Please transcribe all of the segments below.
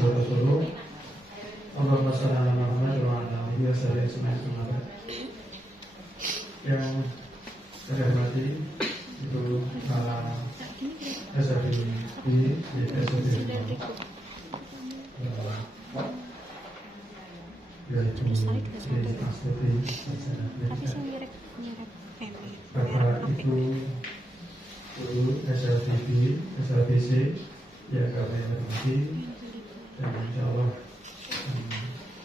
Rasulullah. Allahumma shalli ala Muhammad wa ala alihi wa sahbihi. Yang saya hormati Ibu SLB di SLB Bapak Ibu Guru SLBB, SLBC yang kami hormati, dan insya Allah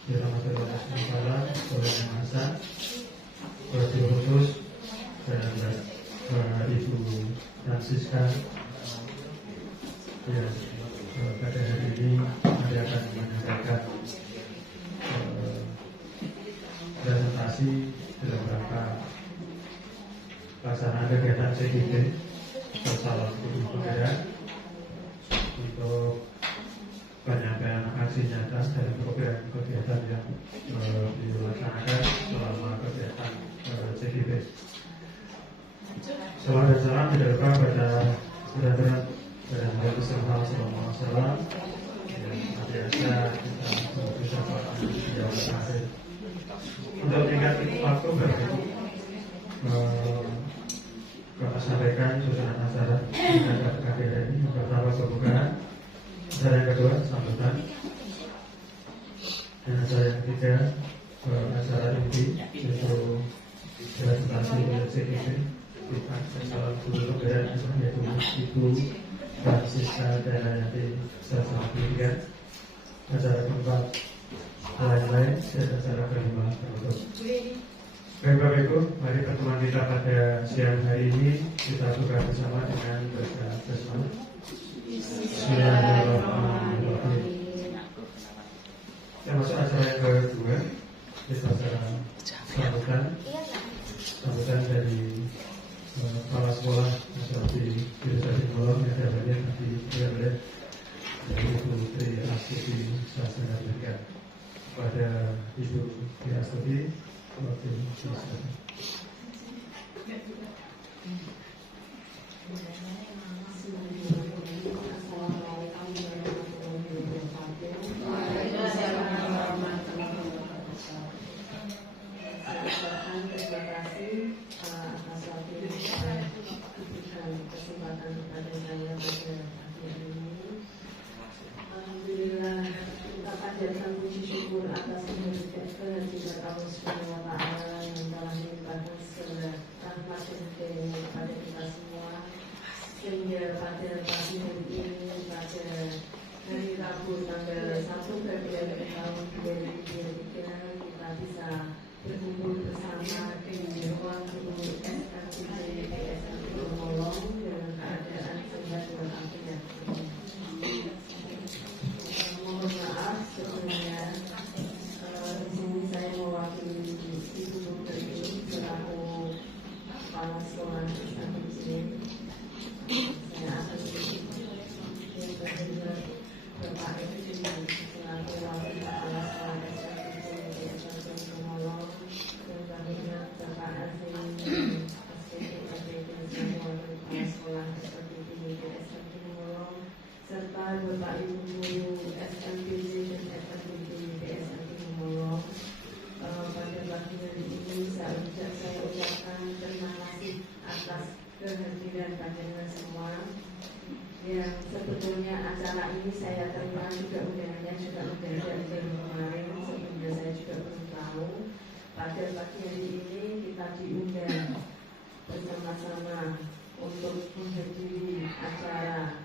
dirahmati Allah SWT oleh Yang Maha Esa, wabil khusus dan Ibu Francisca yang pada hari ini akan menyampaikan presentasi dalam rangka pelaksanaan kegiatan CGT Bersalon Guru Pemuda untuk penyampaian aksi nyata dari program kegiatan yang dilaksanakan selama kegiatan CGT. Salam dan salam tidak lupa pada saudara dan Nabi Sallallahu Alaihi Wasallam yang biasa kita bisa akhir. Untuk tingkat waktu berikut Bapak sampaikan susunan acara pada KPD ini. Yang pertama pembukaan, acara yang kedua sambutan, dan acara yang ketiga acara inti yaitu presentasi CGT kita salam guru dan yaitu Ibu Francisca Dayanti Sasabia. Acara keempat lain-lain dan acara kelima penutup. Bapak Ibu, mari pertemuan kita pada siang hari ini kita buka bersama dengan baca basmalah. Bismillahirrahmanirrahim. Kita masuk acara yang kedua, kita acara sambutan dari kepala sekolah seperti Filosofi Molong yang ada bagian nanti oleh dari Ibu Tri Astuti Sasana Berkat kepada Ibu Tri Astuti. Alhamdulillah, kita panjatkan puji syukur atas kehadiran Allah Subhanahu wa Ta'ala yang telah melimpahkan segala rahmat dan hidayah kepada kita semua, sehingga pada pagi hari ini, pada hari Rabu tanggal 1 Februari tahun 2023, kita bisa berkumpul bersama di ruang guru SLBC PSLB Molong dengan keadaan sehat walafiat. Mohon maaf sebelumnya, di sini saya mewakili Ibu Putri selaku kepala sekolah SLBC. Saya akan yang kedua Bapak Ibu selaku wakil kepala sekolah SLBC PSLB Molong, dan kami Bapak Azim selaku wakil kepala sekolah SLBC PSLB Molong, serta Bapak Ibu guru SLBC dan SLBC PSLB Molong. Pada pagi hari ini saya ucapkan terima kasih atas kehadiran panjenengan semua. Yang sebetulnya acara ini saya terima juga undangannya juga dari kemarin, sebelumnya saya juga belum tahu. Pada pagi hari ini kita diundang bersama-sama untuk menghadiri acara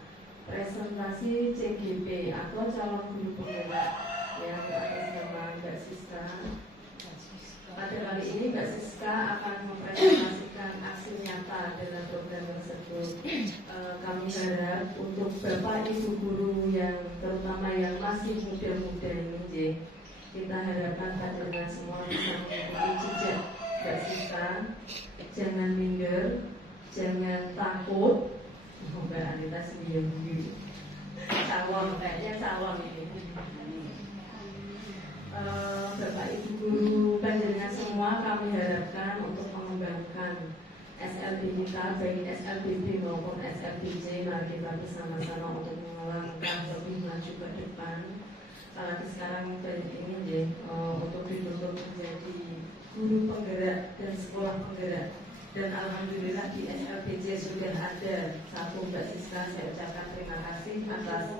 presentasi CGP atau calon guru penggerak yang atas nama Mbak Siska. Pada kali ini Mbak Siska akan mempresentasikan aksi nyata dalam program tersebut. Kami harap untuk Bapak Ibu guru yang terutama yang masih muda-muda ini, kita harapkan panjenengan semua bisa mengikuti jejak Mbak Siska. Jangan minder, jangan takut. Mbak Anita sendiri cawang, kayaknya cawang ini. Bapak Ibu guru panjenengan semua kami harapkan untuk mengembangkan SLB kita, baik SLBB maupun SLBJ. Mari kita bersama-sama untuk melangkah lebih maju ke depan apalagi sekarang banyak ini deh untuk dituntut menjadi guru penggerak dan sekolah penggerak. Dan alhamdulillah di SLBJ sudah ada satu Mbak Siska. Saya ucapkan terima kasih atas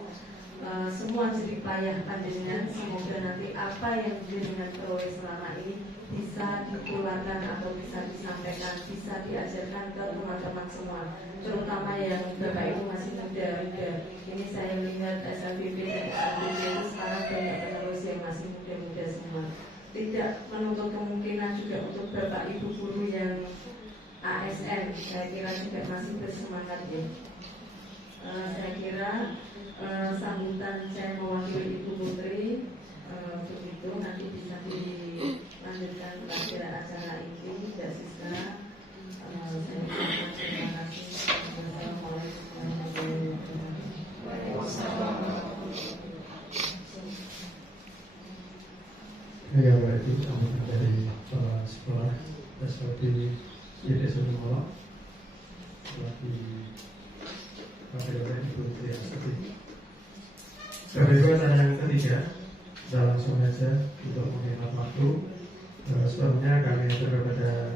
semua jerih payah panjenengan. Semoga nanti apa yang jenengan peroleh selama ini bisa ditularkan atau bisa disampaikan, bisa diajarkan ke teman-teman semua, terutama yang Bapak Ibu masih muda. Ini saya lihat SLBB dan SLBJ itu sekarang banyak penerus yang masih muda-muda semua. Tidak menutup kemungkinan juga untuk Bapak Ibu guru yang ASN, saya kira juga masih bersemangat ya. Saya kira sambutan saya mewakili Ibu Putri begitu, nanti bisa dilanjutkan pada acara ini. Mbak Siska, saya ucapkan terima kasih. Assalamualaikum warahmatullahi wabarakatuh. Ya, Mbak Ibu, sambutan dari sekolah SLB Yaitu Sunnah telah dipakai oleh Ibu Putri Astuti. Bapak Ibu, acara yang ketiga, kita langsung saja untuk menghemat waktu. Sebelumnya kami atur kepada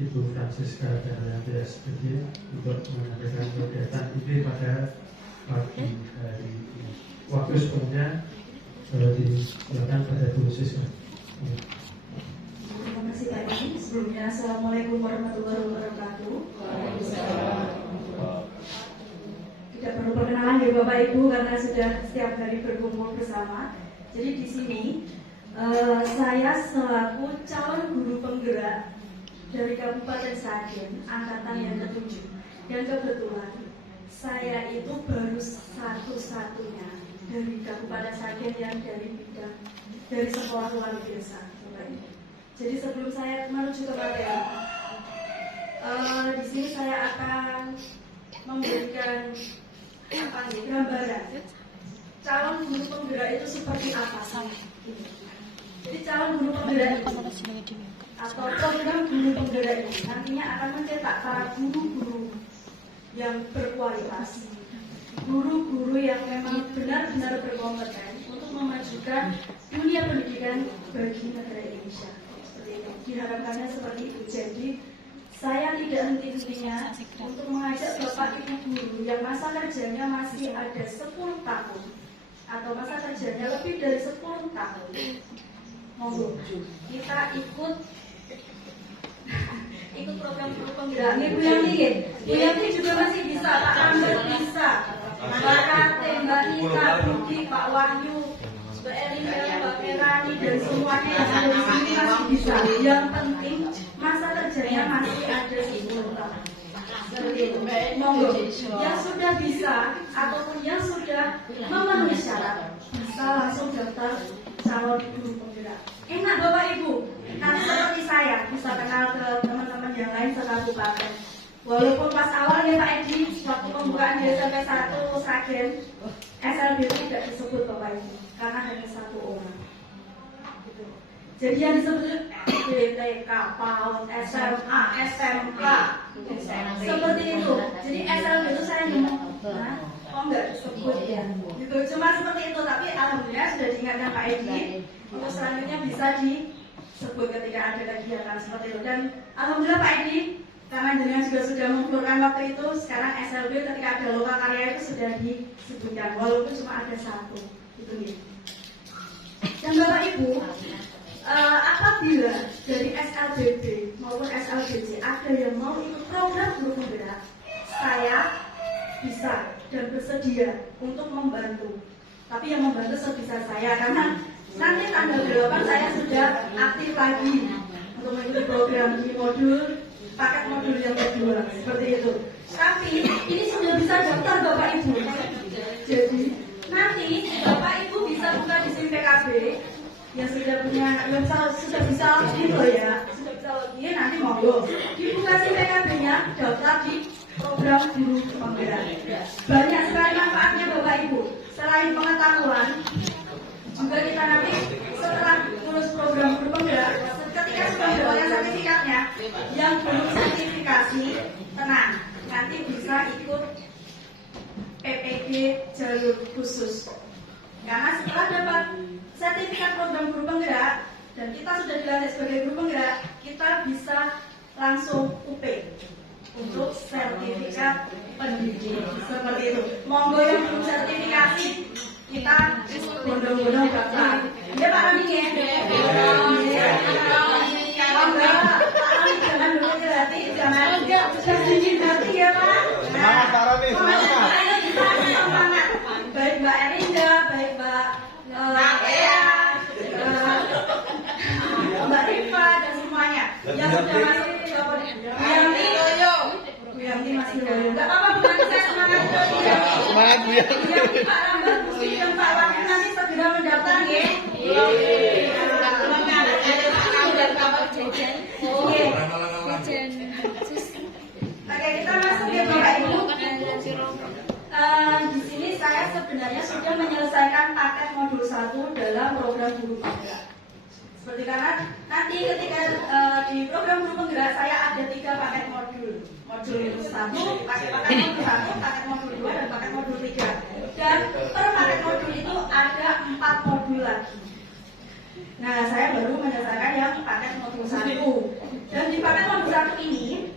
Ibu Francisca dan Yantias Budi untuk menyampaikan kegiatan ini pada pagi hari ini. Waktu sebelumnya disilakan pada Bu Siska. Terima kasih Pak Edi. Sebelumnya Assalamualaikum warahmatullahi wabarakatuh. Tidak perlu perkenalan ya Bapak Ibu karena sudah setiap hari berkumpul bersama. Jadi di sini saya selaku calon guru penggerak dari Kabupaten Sragen angkatan yang ke-7. Dan kebetulan saya itu baru satu-satunya dari Kabupaten Sragen yang dari sekolah luar biasa. Jadi sebelum saya menuju ke materi, di sini saya akan memberikan gambaran calon guru penggerak itu seperti apa sih. Jadi calon guru penggerak itu atau program guru penggerak ini nantinya akan mencetak para guru-guru yang berkualitas, guru-guru yang memang benar-benar berkompeten untuk memajukan dunia pendidikan bagi negara Indonesia. Diharapkannya seperti itu. Jadi saya tidak henti-hentinya untuk mengajak Bapak Ibu guru yang masa kerjanya masih ada 10 tahun atau masa kerjanya lebih dari 10 tahun. Monggo kita ikut program guru penggerak. Bu Yanti juga masih bisa, Pak Amber bisa, Mbak Kate, Mbak Nita, Budi, Pak Wahyu, Mbak Elina, Mbak Merani dan semuanya yang ada di sini masih bisa. Yang penting masa kerjanya masih ada 10 tahun. Monggo yang sudah bisa ataupun yang sudah memenuhi syarat bisa langsung daftar calon guru penggerak. Enak Bapak Ibu, nanti seperti saya bisa kenal ke teman-teman yang lain sekabupaten. Walaupun pas awal ya Pak Edi, waktu pembukaan di SMP 1 Sragen, SLBB tidak disebut Bapak Ibu karena hanya 1 orang. Gitu. Jadi yang disebut BTK, PAUD, SMA, SMK, seperti itu. Jadi SLB itu saya ngomong, kok nggak disebut ya? Gitu. Cuma seperti itu, tapi alhamdulillah sudah diingatkan Pak Edi untuk selanjutnya bisa disebut ketika ada kegiatan seperti itu. Dan alhamdulillah Pak Edi, karena jenengan juga sudah mengumpulkan waktu itu, sekarang SLB ketika ada loka karya itu sudah disebutkan, walaupun cuma ada 1. Itu nih. Dan Bapak Ibu, apabila dari SLBB maupun SLBJ ada yang mau ikut program guru penggerak, saya bisa dan bersedia untuk membantu. Tapi yang membantu sebisa saya, karena nanti tanggal 8 saya sudah aktif lagi untuk mengikuti program di paket modul yang kedua, seperti itu. Tapi ini sudah bisa daftar Bapak Ibu. Jadi nanti Bapak Ibu bisa buka di SIM PKB yang sudah punya, sudah bisa login loh ya, sudah bisa login, nanti monggo dibuka SIM PKB-nya, daftar di program guru penggerak. Banyak sekali manfaatnya Bapak Ibu. Selain pengetahuan, juga kita nanti setelah lulus program guru penggerak, ketika sudah mendapatkan sertifikatnya, yang belum sertifikasi, tenang, nanti bisa ikut PPG jalur khusus. Karena setelah dapat sertifikat program guru penggerak dan kita sudah dilantik sebagai guru penggerak, kita bisa langsung UP untuk sertifikat pendidik seperti itu. Monggo yang belum sertifikasi kita bondong-bondong daftar. Ya Pak Rami ya. Monggo Pak Rami jangan dulu hati, jangan sedikit hati ya Pak. Semangat Pak Rami, semangat. Baik Mbak Erinda, baik Mbak Mbak Rifa dan semuanya yang sudah masuk Bu Yanti masih loyo. Enggak apa-apa Bu Yanti, saya semangat. Semangat Bu Yanti. Bu Yanti, Pak Rambat, Bu Siti dan Pak Wahyu nanti segera mendaftar nggih. Oke, kita masuk ya Bapak Ibu. Di sini saya sebenarnya sudah menyelesaikan paket modul 1 dalam program guru penggerak. Seperti karena nanti ketika di program guru penggerak saya ada 3 paket modul. Modul 1, paket modul 1, paket modul 2, dan paket modul 3. Dan per paket modul itu ada 4 modul lagi. Nah, saya baru menyelesaikan yang paket modul 1. Dan di paket modul 1 ini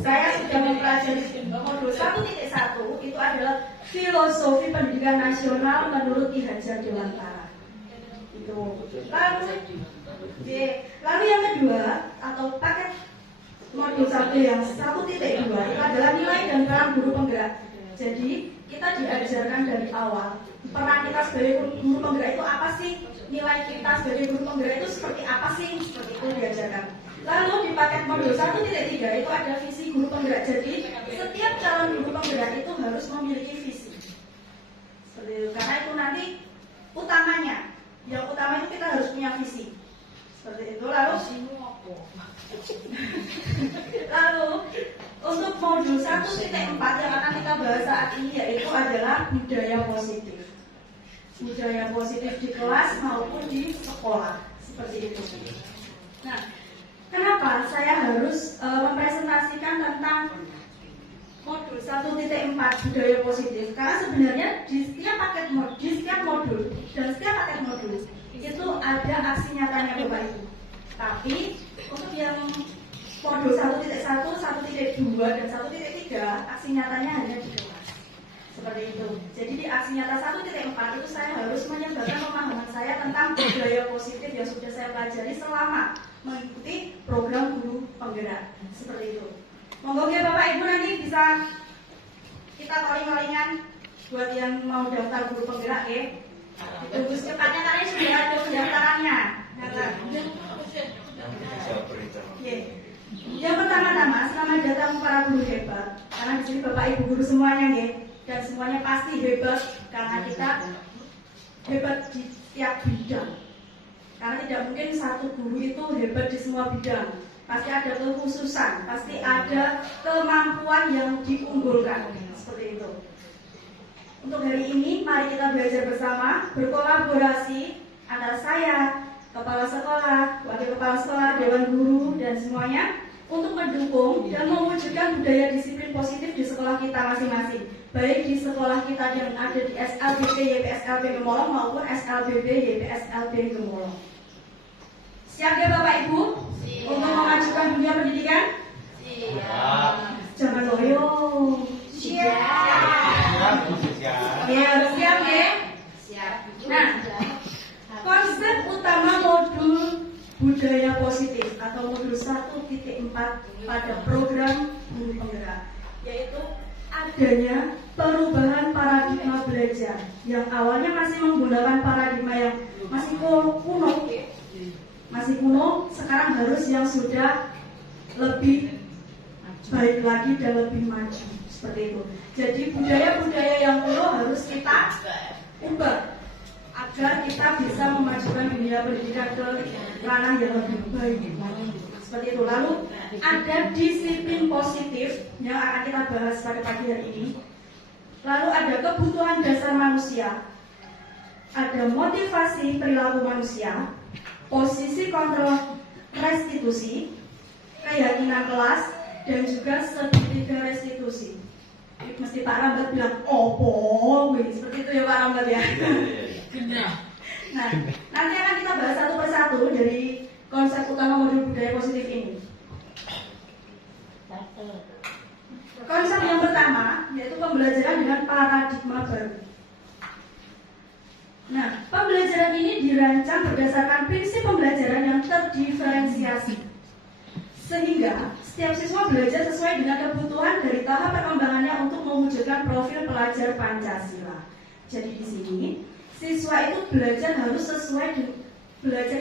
saya sudah mempelajari modul 1.1 itu adalah filosofi pendidikan nasional menurut Ki Hajar Dewantara. Itu. Lalu yang kedua atau paket modul 1 yang 1.2 itu adalah nilai dan peran guru penggerak. Jadi kita diajarkan dari awal peran kita sebagai guru penggerak itu apa sih, nilai kita sebagai guru penggerak itu seperti apa sih, seperti itu diajarkan. Lalu di paket modul 1.3 itu ada visi guru penggerak. Jadi setiap calon guru penggerak itu harus memiliki visi. Seperti itu. Karena itu nanti utamanya, yang utama itu kita harus punya visi. Seperti itu. Lalu untuk modul 1.4 yang akan kita bahas saat ini yaitu adalah budaya positif. Budaya positif di kelas maupun di sekolah. Seperti itu. Nah, kenapa saya harus mempresentasikan tentang modul 1.4 budaya positif? Karena sebenarnya di setiap modul dan setiap paket modul itu ada aksi nyatanya Bapak Ibu. Tapi untuk yang modul 1.1, 1.2 dan 1.3 aksi nyatanya hanya di kelas. Seperti itu. Jadi di aksi nyata 1.4 itu saya harus menyebarkan pemahaman saya tentang budaya positif yang sudah saya pelajari selama mengikuti program guru penggerak. Seperti itu. Monggo ya Bapak Ibu nanti bisa kita calling-callingan buat yang mau daftar guru penggerak ya. Ditunggu secepatnya karena sudah ada pendaftarannya. Yang pertama-tama selamat datang para guru hebat. Karena di sini Bapak Ibu guru semuanya ya. Dan semuanya pasti hebat karena kita hebat di setiap bidang. Karena tidak mungkin satu guru itu hebat di semua bidang. Pasti ada kekhususan, pasti ada kemampuan yang diunggulkan. Seperti itu. Untuk hari ini, mari kita belajar bersama, berkolaborasi antara saya, kepala sekolah, wakil kepala sekolah, dewan guru, dan semuanya untuk mendukung dan mewujudkan budaya disiplin positif di sekolah kita masing-masing. Baik di sekolah kita yang ada di SLBP YPSLB Gemolong maupun SLBB YPSLB Gemolong. Siap ya Bapak Ibu? Siap. Untuk memajukan dunia pendidikan? Siap. Jangan loyo. Siap. Siap ya? Siap. Nah, konsep utama modul budaya positif atau modul 1.4 pada program guru penggerak yaitu adanya perubahan paradigma belajar yang awalnya masih menggunakan paradigma yang masih kuno, sekarang harus yang sudah lebih baik lagi dan lebih maju seperti itu. Jadi budaya-budaya yang kuno harus kita ubah agar kita bisa memajukan dunia pendidikan ke ranah yang lebih baik. Seperti itu. Lalu ada disiplin positif yang akan kita bahas pada pagi hari ini. Lalu ada kebutuhan dasar manusia, ada motivasi perilaku manusia, posisi kontrol restitusi, keyakinan kelas, dan juga segitiga restitusi. Mesti Pak Rambat bilang, opo, seperti itu ya Pak Rambat ya. Nah, nanti akan kita bahas satu persatu dari konsep utama modul budaya positif ini. Konsep yang pertama yaitu pembelajaran dengan paradigma baru. Nah, pembelajaran ini dirancang berdasarkan prinsip pembelajaran yang terdiferensiasi, sehingga setiap siswa belajar sesuai dengan kebutuhan dari tahap perkembangannya untuk mewujudkan profil pelajar Pancasila. Jadi di sini siswa itu belajar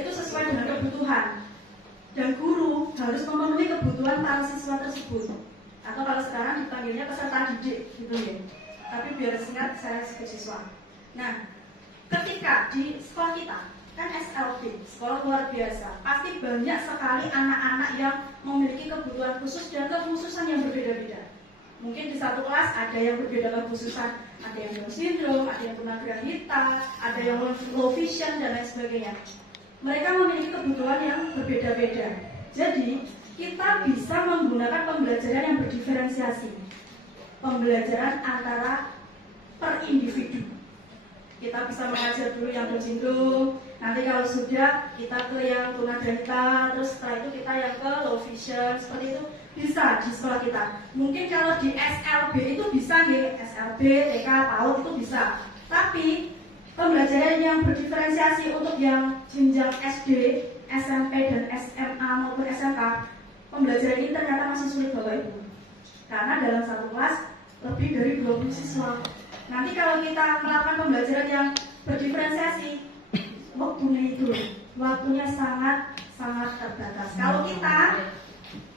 sesuai dengan kebutuhan, dan guru harus memenuhi kebutuhan para siswa tersebut. Atau kalau sekarang dipanggilnya peserta didik, gitu ya. Tapi biar singkat saya sebut siswa. Nah, ketika di sekolah kita kan SLB, sekolah luar biasa, pasti banyak sekali anak-anak yang memiliki kebutuhan khusus dan kekhususan yang berbeda-beda. Mungkin di satu kelas ada yang berbeda kekhususan, ada yang Down syndrome, ada yang tunagrahita, ada yang low vision dan lain sebagainya. Mereka memiliki kebutuhan yang berbeda-beda. Jadi kita bisa menggunakan pembelajaran yang berdiferensiasi, pembelajaran antara per individu. Kita bisa mengajar dulu yang Down syndrome, nanti kalau sudah kita ke yang tunagrahita, terus setelah itu kita yang ke low vision, seperti itu bisa di sekolah kita. Mungkin kalau di SLB itu bisa nih, SLB, TK, PAUD itu bisa. Tapi pembelajaran yang berdiferensiasi untuk yang jenjang SD, SMP dan SMA maupun SMK, pembelajaran ini ternyata masih sulit Bapak Ibu. Karena dalam satu kelas lebih dari 20 siswa. Nanti kalau kita melakukan pembelajaran yang berdiferensiasi, waktunya sangat terbatas. Kalau kita,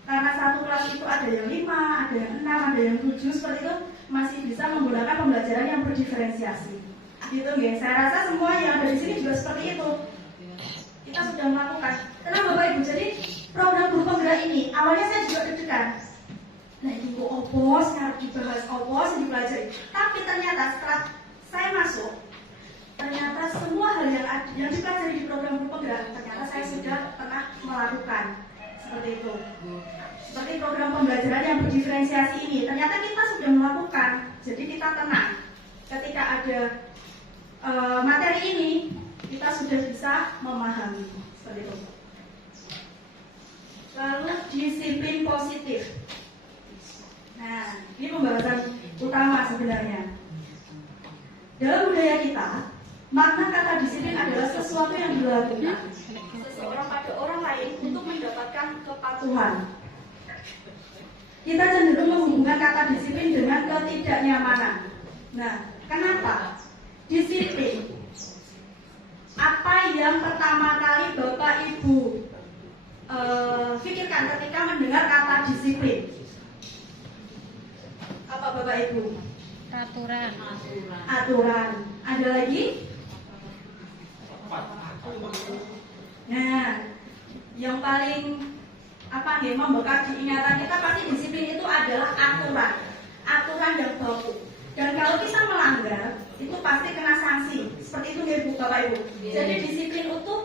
karena satu kelas itu ada yang 5, ada yang 6, ada yang 7, seperti itu, masih bisa menggunakan pembelajaran yang berdiferensiasi. Gitu ya, saya rasa semua yang ada di sini juga seperti itu. Kita sudah melakukan. Tenang Bapak Ibu, jadi program guru penggerak ini, awalnya saya juga deg-degan. Nah ini kok opos, harus dibahas opos, dipelajari. Tapi ternyata setelah saya masuk, ternyata semua hal yang dipelajari di program guru penggerak, ternyata saya sudah pernah melakukan. Seperti itu. Seperti program pembelajaran yang berdiferensiasi ini, ternyata kita sudah melakukan. Jadi kita tenang. Ketika ada materi ini, kita sudah bisa memahami. Seperti itu. Lalu disiplin positif. Nah, ini pembahasan utama sebenarnya. Dalam budaya kita, makna kata disiplin adalah sesuatu yang dilakukan seseorang pada orang lain untuk mendapatkan kepatuhan. Kita cenderung menghubungkan kata disiplin dengan ketidaknyamanan. Nah, kenapa? Disiplin. Apa yang pertama kali Bapak Ibu pikirkan ketika mendengar kata disiplin? Apa Bapak Ibu? Aturan. Ada lagi? Nah, yang paling membekas di ingatan kita pasti disiplin itu adalah aturan yang baku. Dan kalau kita melanggar, itu pasti kena sanksi. Seperti itu ya Bu, Bapak Ibu. Jadi disiplin itu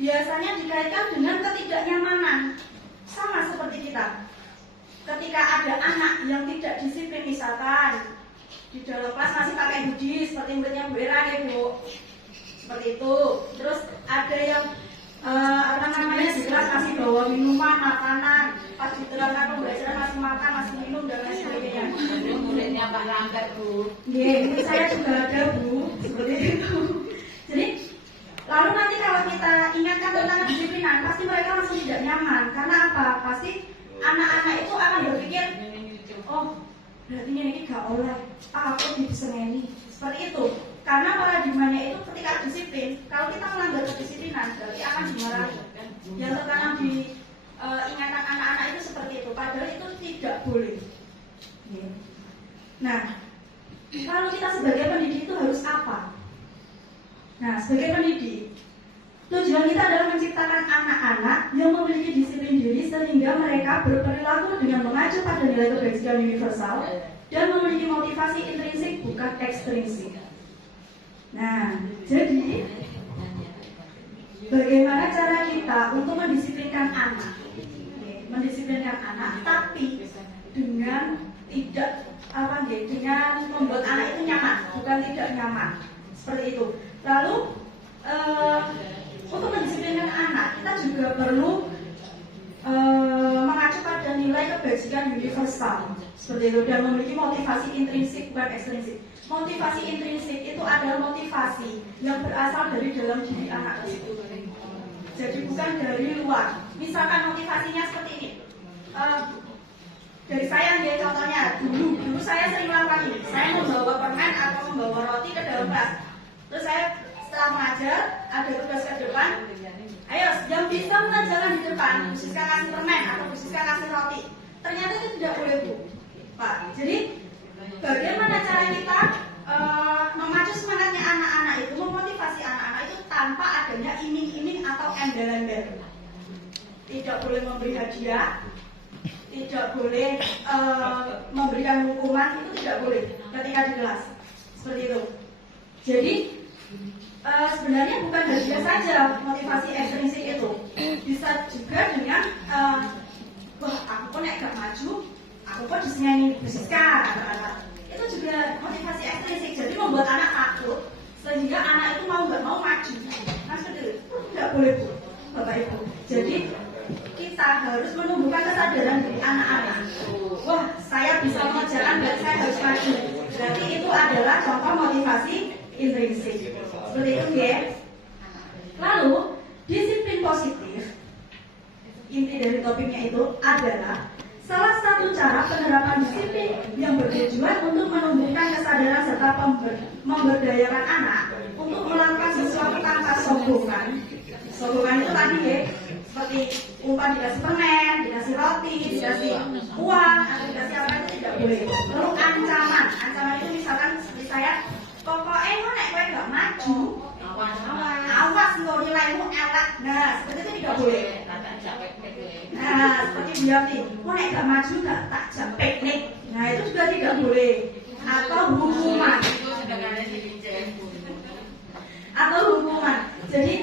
biasanya dikaitkan dengan ketidaknyamanan. Sama seperti kita. Ketika ada anak yang tidak disiplin, misalkan di dalam kelas masih pakai hoodie seperti muridnya Bu Era ya Bu, seperti itu. Terus ada yang di kelas masih bawa minuman, makanan, pas diterangkan pembelajaran masih makan, masih minum dan lain sebagainya. Muridnya Pak Langgar Bu. Ini saya juga ada Bu, seperti itu. Jadi lalu nanti kalau kita ingatkan tentang kedisiplinan, pasti mereka langsung tidak nyaman. Karena apa? Pasti anak-anak itu akan berpikir, oh berarti ini gak oleh, aku bisa ini. Seperti itu. Karena paradigmanya itu ketika disiplin, kalau kita melanggar kedisiplinan berarti akan dimarahi. Yang tertanam di ingatan anak-anak itu seperti itu. Padahal itu tidak boleh. Nah, kalau kita sebagai pendidik itu harus apa? Nah, sebagai pendidik, tujuan kita adalah menciptakan anak-anak yang memiliki disiplin diri sehingga mereka berperilaku dengan mengacu pada nilai kebajikan universal dan memiliki motivasi intrinsik bukan ekstrinsik. Nah, jadi bagaimana cara kita untuk mendisiplinkan anak? Mendisiplinkan anak, tapi dengan tidak dengan membuat anak itu nyaman, bukan tidak nyaman. Seperti itu. Lalu untuk mendisiplinkan anak, kita juga perlu mengacu pada nilai kebajikan universal seperti itu, dan memiliki motivasi intrinsik bukan ekstrinsik. Motivasi intrinsik itu adalah motivasi yang berasal dari dalam diri anak tersebut, jadi bukan dari luar. Misalkan motivasinya seperti ini, dari saya nih contohnya, dulu saya sering melakukan ini. Saya membawa permen atau membawa roti ke dalam kelas, terus saya setelah mengajar ada tugas ke depan, ayo yang bisa mengajarkan di depan, Bu Siska kasih permen atau Bu Siska kasih roti. Ternyata itu tidak boleh, Bu, Pak. Jadi bagaimana cara kita memacu semangatnya anak-anak itu, memotivasi anak-anak itu tanpa adanya iming-iming atau embel-embel. Tidak boleh memberi hadiah, tidak boleh memberikan hukuman, itu tidak boleh ketika di kelas seperti itu. Jadi sebenarnya bukan hadiah saja motivasi ekstrinsik itu, bisa juga dengan wah aku kok nek gak maju, aku kok disenyanyi Bu Siska, kata-kata. Itu juga motivasi ekstrinsik, jadi membuat anak takut sehingga anak itu mau nggak mau maju. Nah seperti itu tidak boleh, Bu, Bapak Ibu. Jadi kita harus menumbuhkan kesadaran dari anak-anak. Wah, saya bisa mengerjakan dan saya harus maju. Berarti itu adalah contoh motivasi intrinsik. Seperti itu ya. Lalu disiplin positif, inti dari topiknya itu adalah salah satu cara penerapan disiplin yang bertujuan untuk menumbuhkan kesadaran serta memberdayakan anak untuk melakukan sesuatu tanpa sombongan. Sombongan itu tadi ya, seperti umpan dikasih permen, dikasih roti, dikasih uang, atau dikasih apa, itu tidak boleh. Lalu ancaman itu misalkan seperti saya, pokoknya lo nek kowe gak maju, awas lo nilaimu elek. Nah seperti itu tidak boleh. Nah seperti Biati, lo nek gak maju gak tak jam piknik. Nah itu juga tidak boleh. Atau hukuman. Jadi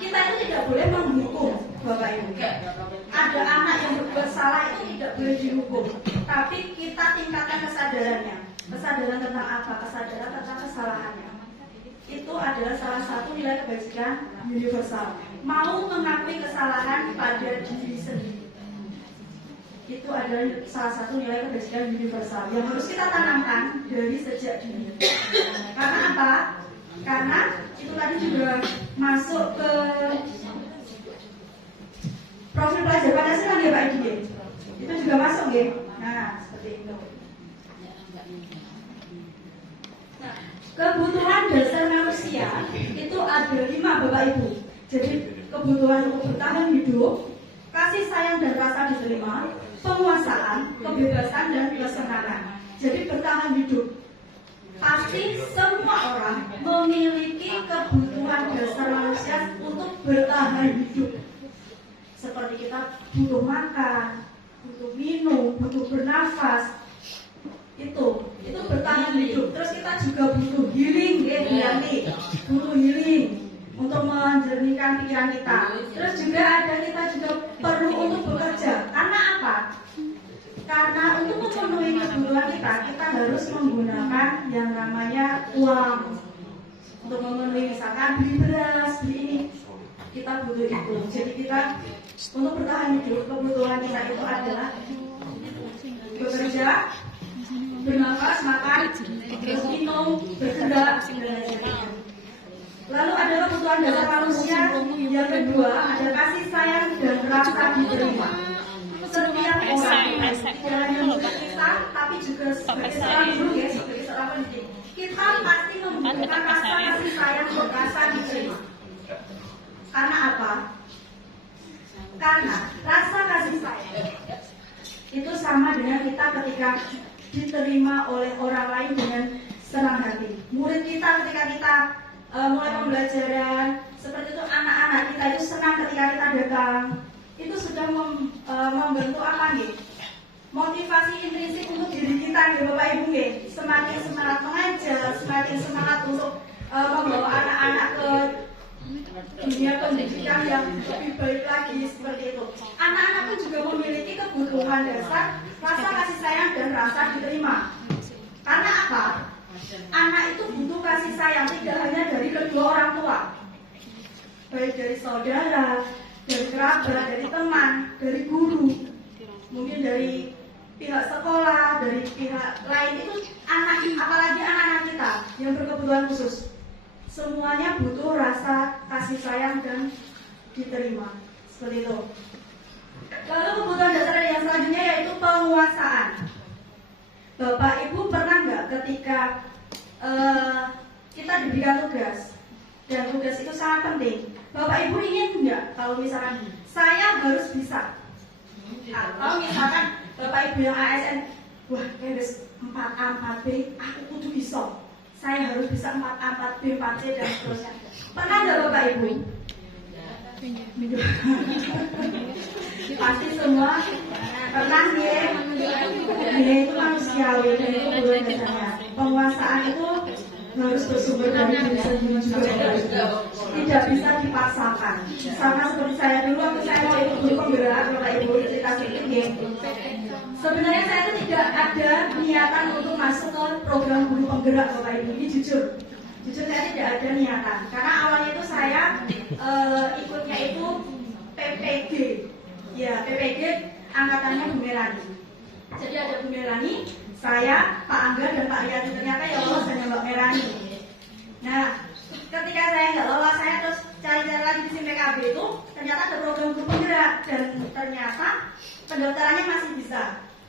kita itu tidak boleh menghukum, Bapak Ibu. Ada anak yang berbuat salah itu tidak boleh dihukum, tapi kita tingkatkan kesadarannya. Kesadaran tentang apa? Kesadaran tentang kesalahannya. Itu adalah salah satu nilai kebajikan universal. Mau mengakui kesalahan pada diri sendiri. Itu adalah salah satu nilai kebajikan universal yang harus kita tanamkan dari sejak dini. Karena apa? Karena itu tadi juga masuk ke profil pelajar Pancasila ya Pak Edi. Itu juga masuk ya. Nah seperti itu. Nah, kebutuhan dasar manusia itu ada 5 Bapak Ibu. Jadi kebutuhan untuk bertahan hidup, kasih sayang dan rasa diterima, penguasaan, kebebasan dan kesenangan. Jadi bertahan hidup. Pasti semua orang memiliki kebutuhan dasar manusia untuk bertahan hidup. Seperti kita butuh makan, butuh minum, butuh bernafas. Itu bertahan hidup. Terus kita juga butuh healing, ya, butuh healing untuk menjernihkan pikiran kita. Terus juga kita juga perlu untuk bekerja. Karena apa? Karena untuk memenuhi kebutuhan kita harus menggunakan yang namanya uang. Untuk memenuhi misalkan beli beras, beli ini, kita butuh itu. Jadi kita untuk bertahan hidup, kebutuhan kita itu adalah bekerja, bernafas, makan, terus minum, bergerak, dan lain-lain. Lalu ada kebutuhan dasar manusia yang kedua, ada kasih sayang dan rasa diterima. Setiap orang tidak hanya untuk kita, tapi juga sebagai seorang guru ya, sebagai seorang pendidik, kita pasti membutuhkan rasa kasih sayang dan rasa diterima. Karena apa? Karena rasa kasih sayang itu sama dengan kita ketika diterima oleh orang lain dengan senang hati. Murid kita ketika kita mulai pembelajaran seperti itu, anak-anak kita itu senang ketika kita datang. Itu sudah membentuk apa nih? Motivasi intrinsik untuk diri kita nih Bapak Ibu nih. Semakin semangat mengajar, semakin semangat untuk membawa anak-anak ke dunia pendidikan yang lebih baik lagi seperti itu. Anak-anak pun juga memiliki kebutuhan dasar rasa kasih sayang dan rasa diterima. Karena apa? anak itu butuh kasih sayang tidak hanya dari kedua orang tua, baik dari saudara, dari kerabat, dari teman, dari guru, mungkin dari pihak sekolah, dari pihak lain. Itu anak, apalagi anak-anak kita yang berkebutuhan khusus, semuanya butuh rasa kasih sayang dan diterima, seperti itu. Lalu kebutuhan dasar yang selanjutnya yaitu penguasaan. Bapak Ibu pernah nggak ketika kita diberikan tugas, dan tugas itu sangat penting, Bapak Ibu ingin nggak kalau misalkan saya harus bisa, atau misalkan Bapak Ibu yang ASN, wah harus 4A 4B, aku kudu bisa, saya harus bisa 4A 4B 4C dan seterusnya. Pernah nggak Bapak Ibu? Pasti semua pernah ya. Itu manusiawi dan itu kebutuhan dasarnya. Penguasaan itu harus bersumber dari diri sendiri juga, tidak bisa dipaksakan. Sama seperti saya dulu waktu saya mau ikut guru penggerak, Bapak Ibu cerita sedikit ya. Sebenarnya saya itu tidak ada niatan untuk masuk ke program guru penggerak, Bapak Ibu. Ini jujur saya tidak ada niatan. Karena awalnya itu saya ikutnya itu PPG. Ya, PPG angkatannya Bu Melani. Jadi ada Bu Melani, saya, Pak Angga dan Pak Riyadi. Ternyata ya lolos hanya Mbak Melani. Nah, ketika saya nggak lolos, saya terus cari-cari lagi di PKB itu, ternyata ada program guru penggerak dan ternyata pendaftarannya masih bisa.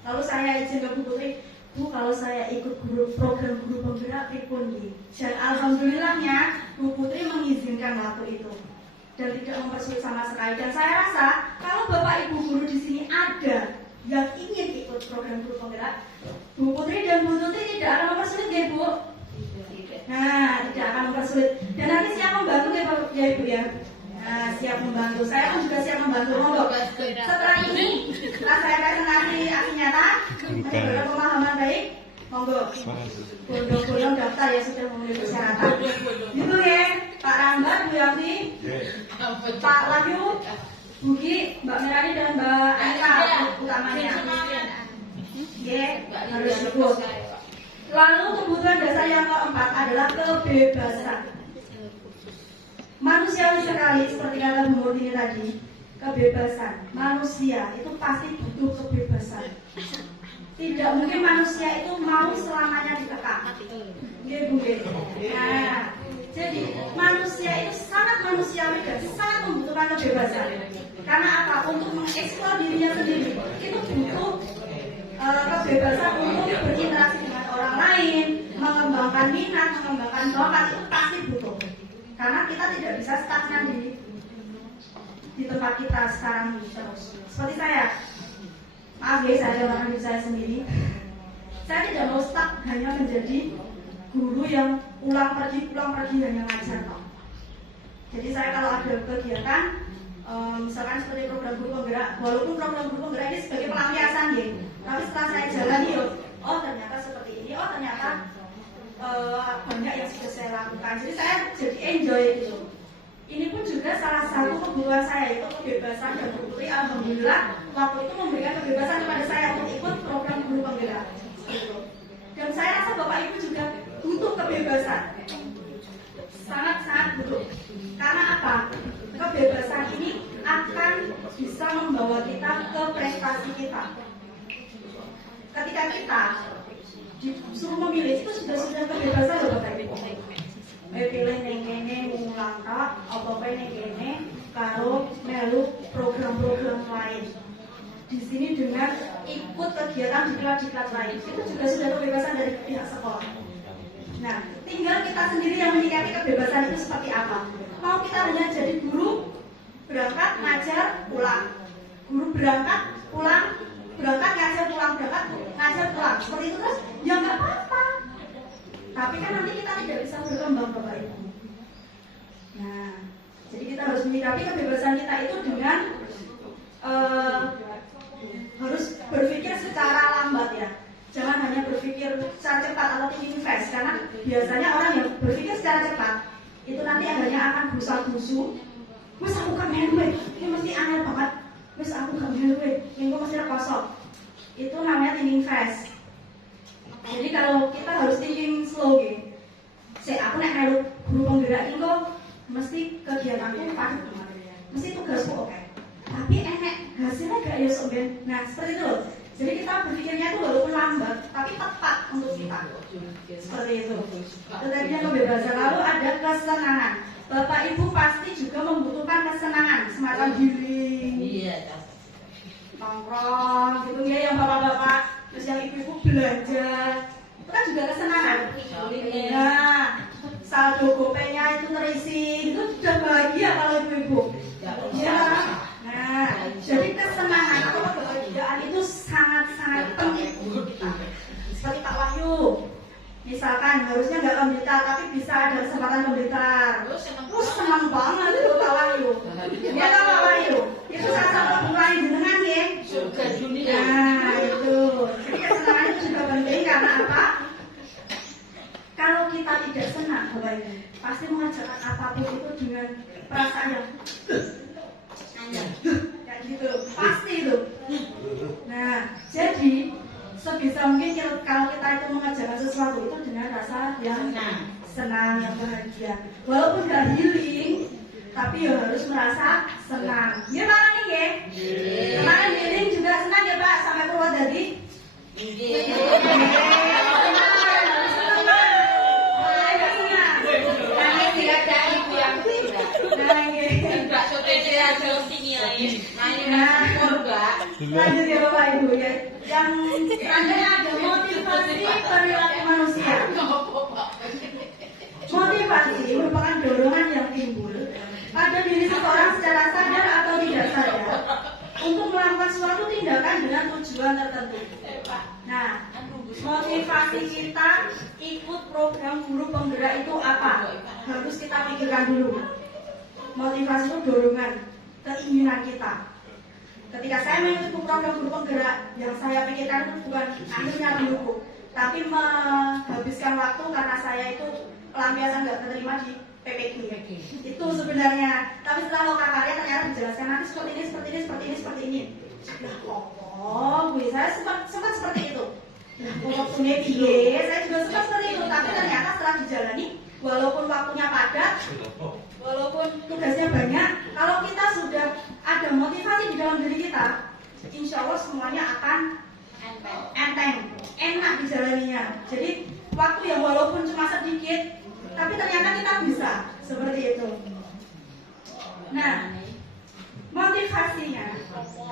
Lalu saya izin ke Bu Putri, Bu, kalau saya ikut program guru penggerak pripun nggih. Dan alhamdulillahnya Bu Putri mengizinkan waktu itu dan tidak mempersulit sama sekali. Dan saya rasa kalau Bapak Ibu guru di sini ada yang ingin ikut program guru penggerak, Bu Putri dan Bu Tuti tidak akan mempersulit ya Bu. Nah, tidak akan mempersulit. Dan nanti siap membantu ya Ibu ya. Nah, siap membantu. Saya pun juga siap membantu. Monggo. Setelah ini, setelah saya presentasi aksi nyata, menurut pemahaman baik, monggo. Bolong-bolong daftar ya sudah memenuhi persyaratan. Gitu ya, Pak Rangga, Bu Yanti, Pak Wahyu, Bugi, Mbak Merani dan Mbak Aika utamanya. Ya, harus ikut. Lalu kebutuhan dasar yang keempat adalah kebebasan. Manusiawi sekali seperti kata Bu Murtini tadi, kebebasan. Manusia itu pasti butuh kebebasan. Tidak mungkin manusia itu mau selamanya dikekang. Nggih, Bu. Nah, jadi manusia itu sangat manusiawi dan sangat membutuhkan kebebasan. Karena apa? Untuk mengeksplor dirinya sendiri itu butuh kebebasan untuk berinteraksi dengan orang lain, mengembangkan minat, mengembangkan bakat, itu pasti butuh. Karena kita tidak bisa stagnan di tempat kita sekarang ini terus. Seperti saya, maaf ya, saya ada orang di saya sendiri. Saya tidak mau stuck hanya menjadi guru yang pulang pergi hanya ngajar. Jadi saya kalau ada kegiatan, misalkan seperti program guru penggerak, walaupun program guru penggerak ini sebagai pelampiasan ya, tapi setelah saya jalani, oh ternyata seperti ini, oh ternyata banyak yang sudah saya lakukan. Jadi saya jadi enjoy gitu. Ini pun juga salah satu kebutuhan saya, itu kebebasan. Dan Bu Putri alhamdulillah waktu itu memberikan kebebasan kepada saya untuk ikut program guru penggerak gitu. Dan saya rasa Bapak Ibu juga butuh kebebasan, sangat-sangat butuh. Karena apa? Kebebasan ini akan bisa membawa kita ke prestasi kita. Ketika kita disuruh memilih, itu sudah kebebasan loh Bapak Ibu. Pilih neng ngulang tak, apa neng karo melu program-program lain. Di sini dengan ikut kegiatan diklat-diklat lain, itu juga sudah kebebasan dari pihak sekolah. Nah, tinggal kita sendiri yang menyikapi kebebasan itu seperti apa. Mau kita hanya jadi guru, berangkat, ngajar, pulang. Guru berangkat, pulang, berangkat, ngajar, pulang, berangkat, ngajar, pulang. Seperti itu terus, ya nggak apa-apa. Tapi kan nanti kita tidak bisa berkembang Bapak Ibu. Nah, jadi kita harus menyikapi kebebasan kita itu dengan harus berpikir secara lambat ya. Jangan hanya berpikir secara cepat atau thinking fast. Karena biasanya orang yang berpikir secara cepat itu nanti akhirnya akan busa-busu. Wes aku gak melu, ini mesti aneh banget. Wes aku gak melu, ini mesti kosong. Itu namanya thinking fast. Jadi kalau kita harus thinking slow gitu. Aku nek melu guru penggerak itu mesti kegiatanku padat, mesti tugasku oke. Tapi enek hasilnya gak ya soben. Nah seperti itu loh. Jadi kita berpikirnya itu walaupun lambat, tapi tepat untuk kita. Seperti itu. Tetapi yang kebebasan lalu ada kesenangan. Bapak Ibu pasti juga membutuhkan kesenangan, semacam healing, nongkrong, gitu ya yang bapak-bapak, terus yang ibu-ibu belanja, itu kan juga kesenangan. Nah, saldo gopenya itu terisi, itu sudah bahagia kalau ibu-ibu. Ya. Nah, jadi kesenangan atau kebahagiaan itu sangat-sangat penting untuk kita. Seperti Pak Wahyu, misalkan harusnya nggak keblitar tapi bisa ada kesempatan keblitar. Senang banget itu Pak Wahyu. Ya kan Pak Wahyu? Itu salah satu bukanya jenengan ya. Surga dunia. Nah itu. Jadi kesenangan itu juga penting karena apa? Kalau kita tidak senang, Bapak Ibu, pasti mengerjakan apapun itu dengan perasaan yang kayak gitu, pasti itu. Nah, jadi sebisa mungkin kalau kita itu mengerjakan sesuatu itu dengan rasa yang senang, yang bahagia. Walaupun gak healing, tapi ya harus merasa senang. Ya Pak nih ya. Kemarin healing juga senang ya Pak sampai keluar dari. Lanjut ya Bapak Ibu ya. Yang selanjutnya ada motivasi perilaku manusia. Motivasi merupakan dorongan yang timbul pada diri seseorang secara sadar atau tidak sadar untuk melakukan suatu tindakan dengan tujuan tertentu. Nah, motivasi kita ikut program guru penggerak itu apa? Harus kita pikirkan dulu. Motivasi itu dorongan, keinginan kita. Ketika saya mengikuti program guru penggerak, yang saya pikirkan itu bukan akhirnya mendukung, tapi menghabiskan waktu karena saya itu pelampiasan nggak terima di PPG. Itu sebenarnya. Tapi setelah lokal karya ternyata dijelaskan nanti seperti ini. Nah, saya sempat seperti itu. Nah, waktunya piye, saya juga sempat seperti itu. Tapi ternyata setelah dijalani, walaupun waktunya padat, walaupun tugasnya banyak, kalau kita sudah ada motivasi di dalam diri kita, insya Allah semuanya akan enteng, enak dijalaninya. Jadi waktu yang walaupun cuma sedikit, tapi ternyata kita bisa seperti itu. Nah, motivasinya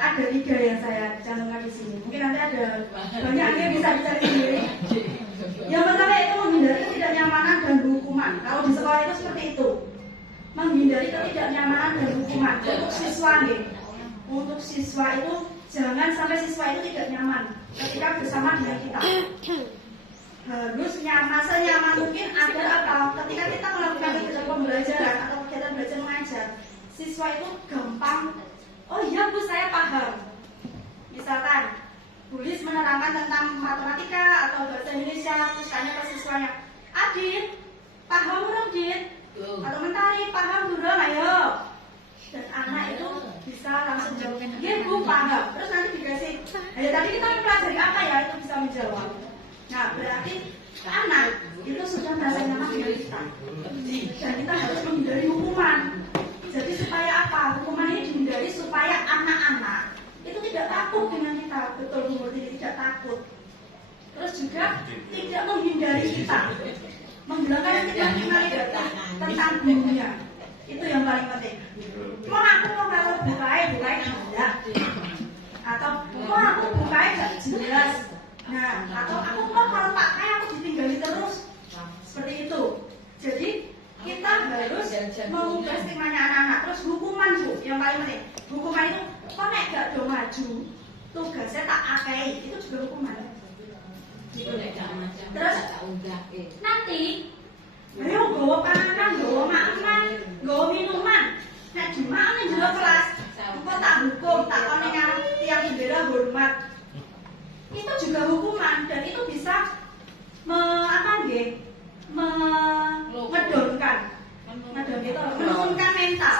ada 3 yang saya cantumkan di sini. Mungkin nanti ada banyak yang bisa dicari sendiri. Yang pertama itu menghindari ketidaknyamanan dan hukuman. Kalau di sekolah itu seperti itu. Menghindari ketidaknyamanan dan hukuman untuk siswa nih. Untuk siswa itu jangan sampai siswa itu tidak nyaman ketika bersama dengan kita. Harus nyaman, senyaman mungkin agar apa? Ketika kita melakukan kegiatan pembelajaran atau kegiatan belajar mengajar, siswa itu gampang. Oh iya Bu, saya paham. Misalkan tulis menerangkan tentang matematika atau bahasa Indonesia, terus tanya ke siswanya, Adit, paham belum Dit? Atau Mentari, paham belum? Ayo. Dan anak itu bisa langsung jawab, iya Bu, paham. Terus nanti dikasih, ayo tadi kita mempelajari apa ya, itu bisa menjawab. Nah, berarti anak itu sudah merasa nyaman dengan kita. Dan kita harus menghindari hukuman. Jadi supaya apa? Hukuman ini dihindari supaya anak-anak itu tidak takut dengan kita. Betul Bu Murti, tidak takut. Terus juga tidak menghindari kita, menghilangkan kita tentang dunia. Itu yang paling penting. Mau aku mau kalau bukai ada, atau mau aku bukai gak jelas. Nah, atau aku mau kalau pakai aku ditinggali terus. Seperti itu. Jadi kita harus mengubah stigmanya anak-anak. Terus hukuman Bu, yang paling penting. Hukuman itu kok nek gak do maju, tugasnya tak akei, itu juga hukuman. Terus nanti ayo bawa panganan, bawa makanan, bawa minuman. Nek dimakan ning jero kelas, engko tak hukum, tak kon ning tiang bendera hormat. Itu juga hukuman dan itu bisa menurunkan mental,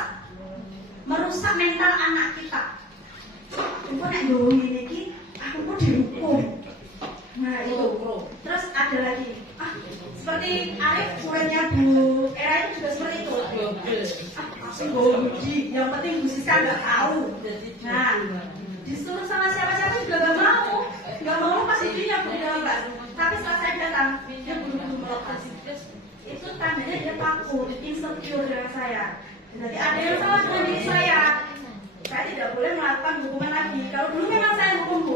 merusak mental anak kita. Engko nek nggowo ngene iki, aku kok dihukum. Nah itu. Terus ada lagi. Seperti Arif muridnya Bu Era itu juga seperti itu. Aku Budi, yang penting Bu Siska nggak tahu. Nah, disuruh sama siapa-siapa juga nggak mau pas izinnya Bu dalam kelas. Tapi setelah saya datang, dia buru-buru melepas. Itu tandanya dia takut, insecure dengan saya. Jadi ada yang salah dengan diri saya. Saya tidak boleh melakukan hukuman lagi. Kalau dulu memang saya hukum Bu.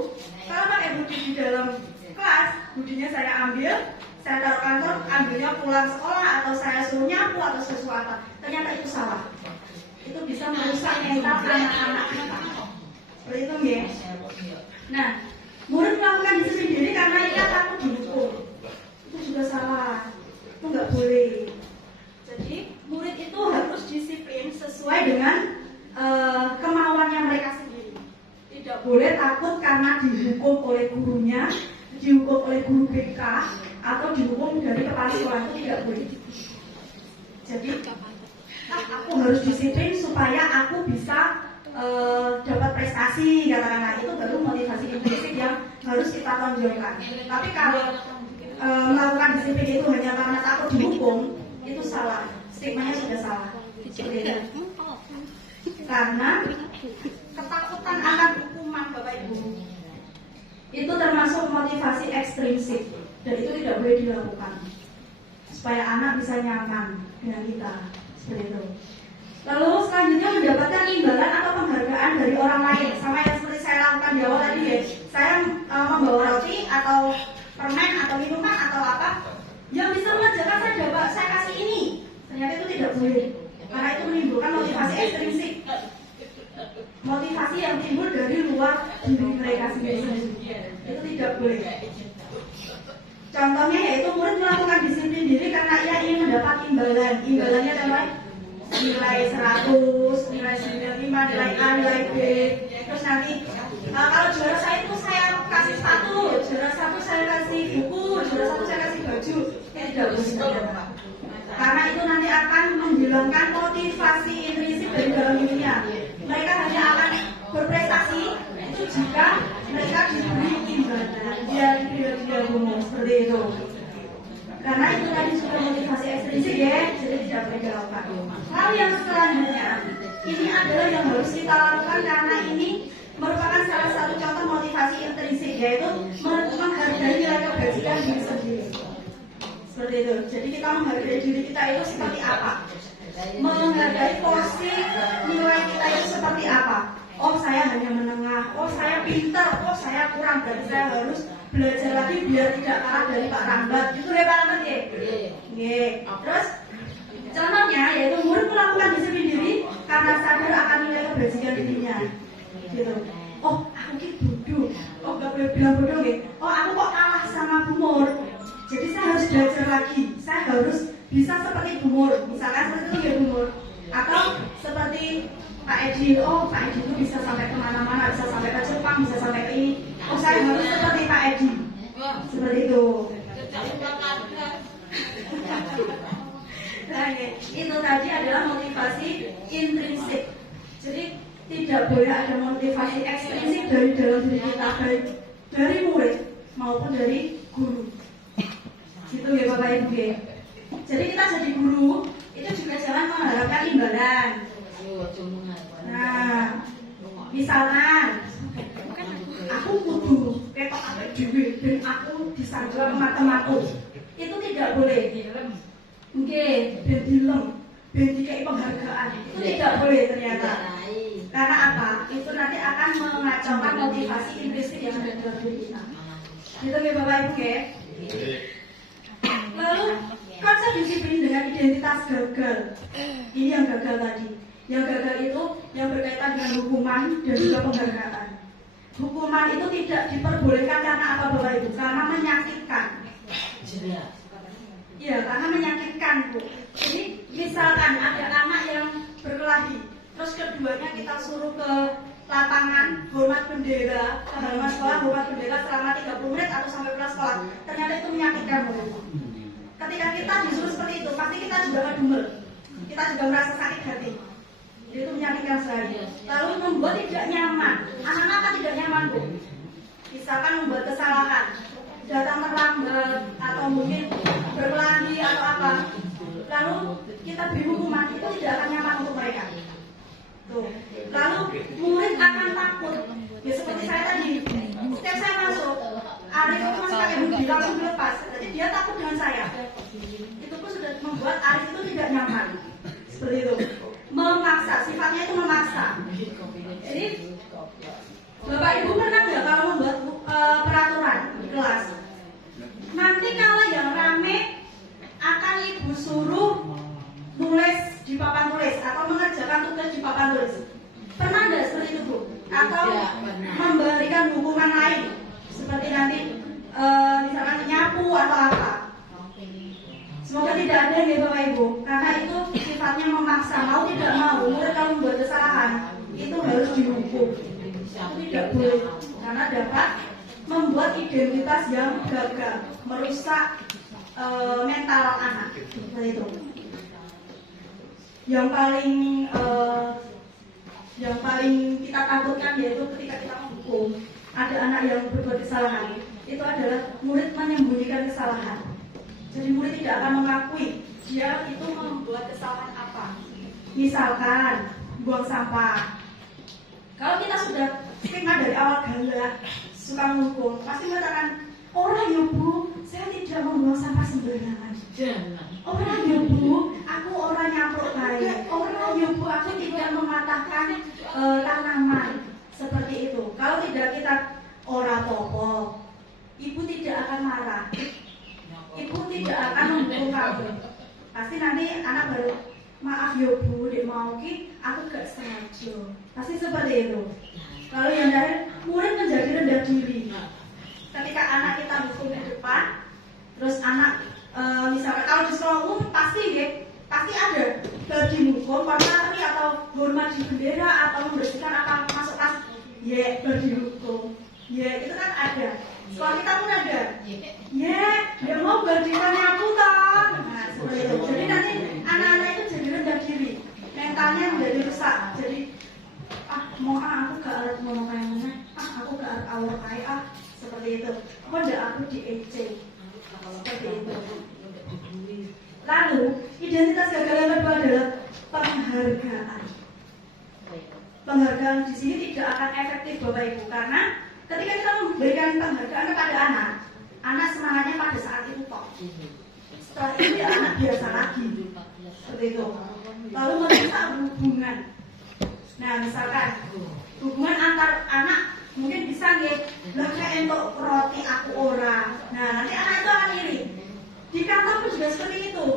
Kalau pakai Budi di dalam kelas, Budinya saya ambil, saya taruh kantor, ambilnya pulang sekolah atau saya suruh nyapu atau sesuatu. Ternyata itu salah. Itu bisa merusak mental anak-anak kita. Seperti itu ya. Nah, murid melakukan disiplin diri karena ia takut dihukum. Itu juga salah. Itu nggak boleh. Jadi murid itu harus disiplin sesuai dengan kemauannya mereka sendiri. Tidak boleh takut karena dihukum oleh gurunya, dihukum oleh guru BK, atau dihukum dari kepala sekolah. Itu tidak boleh. Jadi aku harus disiplin supaya aku bisa dapat prestasi, katakanlah. Itu baru motivasi implisit yang harus kita tonjolkan. Tapi kalau melakukan disiplin itu hanya karena takut dihukum, itu salah. Stigmanya sudah salah. Karena ketakutan akan hukuman Bapak Ibu itu termasuk motivasi ekstrinsik, dan itu tidak boleh dilakukan supaya anak bisa nyaman dengan kita, seperti itu. Lalu selanjutnya mendapatkan imbalan atau penghargaan dari orang lain, sama yang seperti saya lakukan di awal tadi ya. Saya membawa roti atau permen atau minuman atau apa yang bisa mengajarkan saya kasih ini. Ternyata itu tidak boleh, karena itu menimbulkan motivasi ekstrinsik, motivasi yang timbul dari luar diri mereka sendiri. Itu tidak boleh. Contohnya yaitu murid melakukan disiplin diri karena ia ingin mendapat imbalan. Imbalannya adalah nilai 100, nilai 95, nilai A, nilai B. Terus nanti kalau juara saya itu saya kasih sepatu, juara satu saya kasih buku, juara satu saya kasih baju. Ini tidak boleh. Karena itu nanti akan menghilangkan motivasi intrinsik dari dalam dirinya. Mereka hanya akan berprestasi itu jika mereka diberi imbalan, dia umum seperti itu. Karena itu tadi juga motivasi ekstrinsik ya, jadi tidak boleh dilakukan. Hal yang selanjutnya, ini adalah yang harus kita lakukan karena ini merupakan salah satu contoh motivasi intrinsik, yaitu menghargai nilai kebajikan diri sendiri. Seperti itu. Jadi kita menghargai diri kita itu seperti apa? Menghargai porsi nilai kita itu seperti apa? Oh saya hanya menengah, oh saya pintar, oh saya kurang, berarti saya harus belajar lagi biar tidak kalah dari Pak Rambat. Itu ya Pak Rambat ya? Iya. Terus contohnya yaitu murid melakukan disiplin diri karena sadar akan nilai kebajikan dirinya. Gitu. Oh aku ini bodoh, oh gak boleh bilang bodoh ya. Oh aku kok kalah sama Bu Mur. Jadi saya harus belajar lagi, saya harus bisa seperti Bu Mur, misalkan seperti itu ya Bu Mur. Atau seperti Pak Edi, oh Pak Edi itu bisa sampai kemana-mana, bisa sampai ke Jepang, bisa sampai ke ini. Oh saya harus seperti Pak Edi, seperti itu. Nah, itu tadi adalah motivasi intrinsik. Jadi tidak boleh ada motivasi ekstrinsik dari dalam diri kita, baik dari murid maupun dari guru. Gitu ya Bapak Ibu ya. Jadi kita jadi guru itu juga jangan mengharapkan imbalan. Nah, misalkan aku kudu ketok apik dhewe ben aku disanjung teman-temanku. Itu tidak boleh. Nggih, ben dilem, ben dikai penghargaan. Itu tidak boleh ternyata. Karena apa? Itu nanti akan mengacaukan motivasi implisit yang ada dalam diri kita. Gitu ya Bapak Ibu ya. Lalu konsep disiplin dengan identitas gagal. Ini yang gagal tadi. Yang gagal itu yang berkaitan dengan hukuman dan juga penghargaan. Hukuman itu tidak diperbolehkan karena apa Bapak Ibu? Karena menyakitkan. Iya, karena menyakitkan Bu. Jadi misalkan ada anak yang berkelahi, terus keduanya kita suruh ke lapangan hormat bendera, ke halaman sekolah hormat bendera selama 30 menit atau sampai pulang sekolah. Ternyata itu menyakitkan Bu. Ketika kita disuruh seperti itu, pasti kita juga ngedumel. Kita juga merasa sakit hati. Jadi itu menyakitkan sekali. Lalu membuat tidak nyaman. Anak-anak kan tidak nyaman Bu. Misalkan membuat kesalahan, datang terlambat atau mungkin berkelahi atau apa, lalu kita beri hukuman, itu tidak akan nyaman untuk mereka. Tuh. Lalu murid akan takut. Ya seperti saya tadi, setiap saya masuk, Arif itu masih pakai hoodie langsung dilepas, jadi dia takut dengan saya. Itu pun sudah membuat Arif itu tidak nyaman. Seperti itu. Memaksa, sifatnya itu memaksa. Jadi Bapak Ibu pernah nggak kalau membuat peraturan di kelas? Nanti kalau yang rame akan Ibu suruh nulis di papan tulis atau mengerjakan tugas di papan tulis. Pernah nggak seperti itu, Bu? Atau memberikan hukuman lain seperti nanti misalkan nyapu atau apa? Semoga tidak ada ya Bapak Ibu, karena itu sifatnya memaksa. Mau tidak mau, murid kalau membuat kesalahan itu harus dihukum. Itu tidak boleh, karena dapat membuat identitas yang gagal, merusak mental anak. Seperti itu. Yang paling kita takutkan yaitu ketika kita menghukum ada anak yang berbuat kesalahan, itu adalah murid menyembunyikan kesalahan. Jadi murid tidak akan mengakui dia itu membuat kesalahan apa. Misalkan buang sampah. Kalau kita sudah stigma dari awal galak, suka menghukum, pasti mengatakan, orang ya Bu, saya tidak membuang sampah sembarangan. Orang ya Bu, aku orang nyaplok baik. Orang ya Bu, aku tidak mematahkan tanaman. Seperti itu. Kalau tidak kita ora popo, Ibu tidak akan marah. Ibu tidak akan menghukum kamu. Pasti nanti anak baru, maaf ya Bu, dek mau ki, aku gak sengaja. Pasti seperti itu. Lalu yang terakhir, murid menjadi rendah diri. Ketika anak kita hukum di depan, terus anak misalkan kalau di sekolah umum pasti ada bagi hukum, warna atau hormat di bendera atau membersihkan apa masuk kelas, ya bagi hukum, ya itu kan ada. Sekolah kita pun ada, ya dia mau berdirikannya aku toh. Nah seperti itu. Jadi nanti anak-anak itu jadi rendah diri, mentalnya menjadi rusak. Jadi mau aku gak alat ngomong kayak mana, aku gak alat awal kayak seperti itu. Kok ndak aku diejek seperti itu. Lalu identitas gagal yang kedua adalah penghargaan. Penghargaan di sini tidak akan efektif Bapak Ibu, karena ketika kita memberikan penghargaan kepada anak semangatnya pada saat itu toh. Setelah itu ya anak biasa lagi, seperti itu. Lalu merusak hubungan. Nah misalkan hubungan antar anak mungkin bisa nih, lah kayak untuk roti aku orang. Nah nanti anak itu akan iri. Di kantor pun juga seperti itu.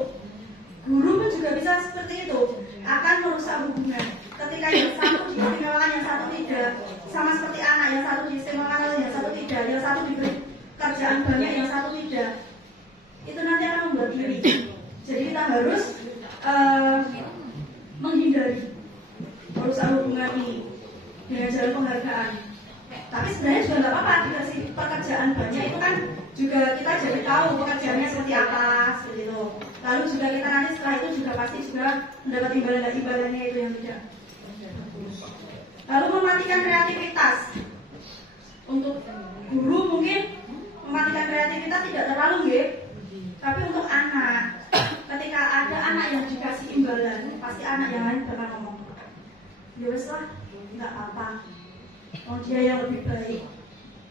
Guru pun juga bisa seperti itu. Akan merusak hubungan. Ketika yang satu diistimewakan, yang satu tidak. Sama seperti anak, yang satu diistimewakan, yang satu tidak. Yang satu diberi kerjaan banyak, yang satu tidak. Itu nanti akan membuat iri. Jadi kita harus menghindari merusak hubungan ini dengan jalan penghargaan. Tapi sebenarnya juga nggak apa-apa dikasih pekerjaan banyak, itu kan juga kita jadi tahu pekerjaannya seperti apa, seperti itu. Lalu juga kita nanti setelah itu juga pasti juga mendapat imbalannya itu yang tidak. Lalu mematikan kreativitas. Untuk guru mungkin mematikan kreativitas tidak terlalu ya, tapi untuk anak, ketika ada anak yang dikasih imbalan, pasti anak yang lain bakal ngomong, ya wes lah, nggak apa-apa. Oh dia yang lebih baik,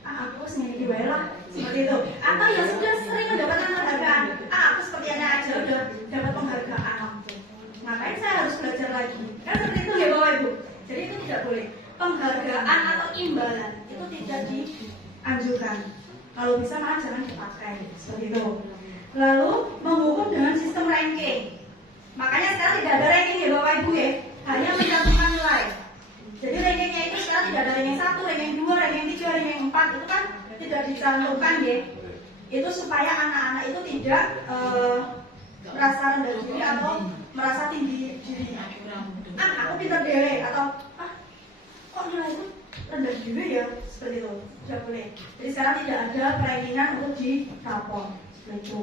aku sendiri lah, seperti itu. Atau yang sudah sering mendapatkan penghargaan, aku seperti anak aja udah dapat penghargaan, ngapain saya harus belajar lagi? Kan seperti itu ya Bapak Ibu. Jadi itu tidak boleh. Penghargaan atau imbalan itu tidak dianjurkan. Kalau bisa malah jangan dipakai, seperti itu. Lalu menghukum dengan sistem ranking. Makanya sekarang tidak ada ranking ya Bapak Ibu ya, hanya mencantumkan nilai. Jadi rankingnya itu sekarang tidak ada ranking 1, ranking 2, ranking 3, ranking 4, itu kan tidak dicantumkan ya. Itu supaya anak-anak itu tidak merasa rendah diri atau merasa tinggi diri. Aku pintar deh, atau kok nilai itu rendah diri ya, seperti itu. Tidak boleh. Jadi sekarang tidak ada rankingan untuk di rapor, seperti itu.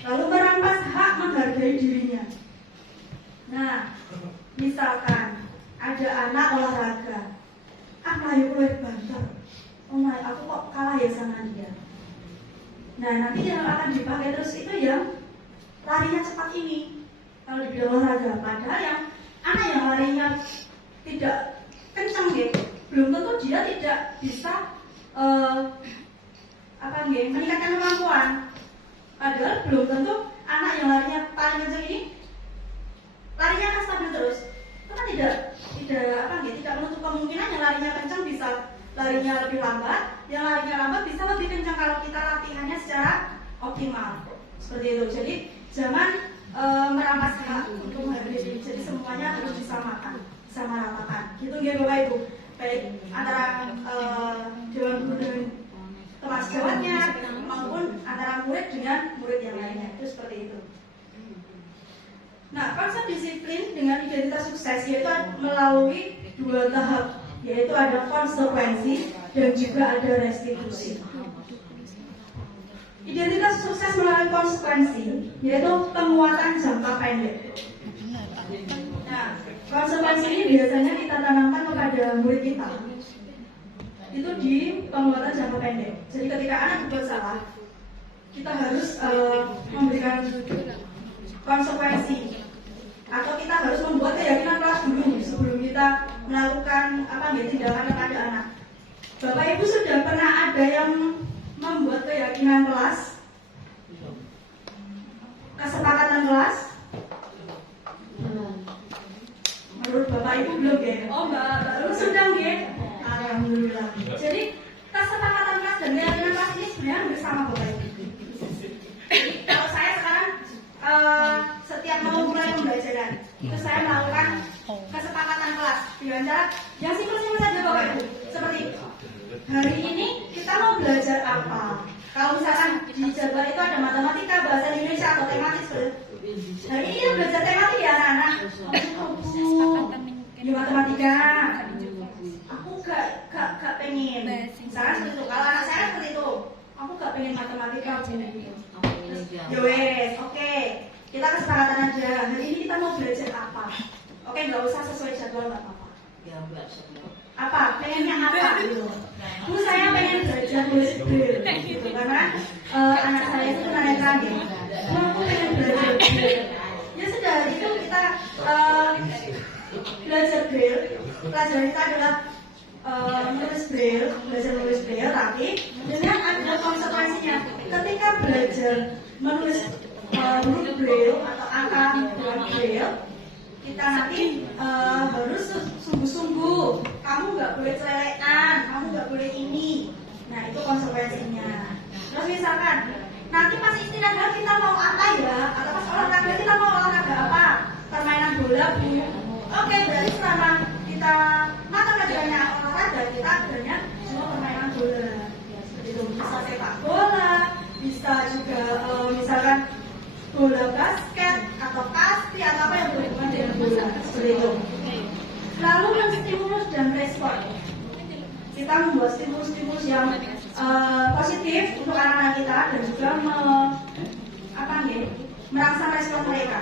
Lalu merampas hak menghargai dirinya. Nah, misalkan ada anak olahraga, melayu keluar banter, oh my, aku kok kalah ya sama dia. Nah, nanti yang akan dipakai terus itu yang larinya cepat ini kalau di bidang olahraga. Padahal yang anak yang larinya tidak kencang gitu, belum tentu dia tidak bisa meningkatkan kemampuan. Padahal belum tentu anak yang larinya paling kencang ini larinya akan stabil terus. Itu kan tidak menutup kemungkinan yang larinya kencang bisa larinya lebih lambat, yang larinya lambat bisa lebih kencang kalau kita latihannya secara optimal. Seperti itu. Jadi jangan merampas hak untuk menghadapi diri. Jadi semuanya harus disamaratakan. Gitu ya Bapak Ibu. Baik antara dewan guru dengan kelas gawatnya maupun antara murid dengan murid yang lainnya. Itu seperti itu. Nah, konsep disiplin dengan identitas sukses yaitu melalui 2 tahap, yaitu ada konsekuensi dan juga ada restitusi. Identitas sukses melalui konsekuensi yaitu penguatan jangka pendek. Nah, konsekuensi ini biasanya kita tanamkan kepada murid kita. Itu di penguatan jangka pendek. Jadi ketika anak berbuat salah, kita harus memberikan konsekuensi, atau kita harus membuat keyakinan kelas dulu sebelum kita melakukan tindakan kepada anak. Bapak Ibu sudah pernah ada yang membuat keyakinan kelas, kesepakatan kelas? Menurut Bapak Ibu belum ya? Oh Mbak sudah ya? Alhamdulillah. Jadi kesepakatan kelas dan keyakinan kelas ini sebenarnya hampir sama Bapak Ibu. Kalau saya sekarang setiap mau mulai pembelajaran itu saya melakukan kesepakatan kelas dengan cara yang simpel-simpel saja Bapak Ibu. Seperti hari ini kita mau belajar apa? Kalau misalkan di jadwal itu ada matematika, bahasa Indonesia atau tematis, hari ini kita belajar tematik ya anak-anak. Di matematika aku gak pengen. Misalkan seperti itu. Kalau anak saya seperti itu, aku gak pengen matematika. Yowes, oke. Kita kesepakatan aja. Hari ini kita mau belajar apa? Oke, nggak usah sesuai jadwal nggak apa-apa. Apa? Pengennya apa? Gitu. Bu, saya pengen belajar nulis braille. Gitu. Karena anak saya itu tunanetra gitu. Bu, aku pengen belajar braille. Ya sudah, itu kita belajar braille. Pelajaran kita adalah menulis braille, belajar nulis braille, tapi dengan ada konsekuensinya. Ketika belajar menulis huruf braille atau angka dalam braille, kita nanti harus sungguh-sungguh. Kamu nggak boleh celelekan, kamu nggak boleh ini. Nah, itu konsekuensinya. Terus misalkan nanti pas istirahat kita mau apa ya? Atau pas olahraga kita mau olahraga apa? Permainan bola, Bu. Oke, berarti selama kita mata pelajarannya olahraga, kita adanya cuma permainan bola. Itu bisa sepak bola, bisa juga misalkan bola basket atau kasti atau apa yang berhubungan dengan bola, seperti itu. Lalu menstimulus dan respon. Kita membuat stimulus-stimulus yang positif untuk anak-anak kita dan juga merangsang respon mereka.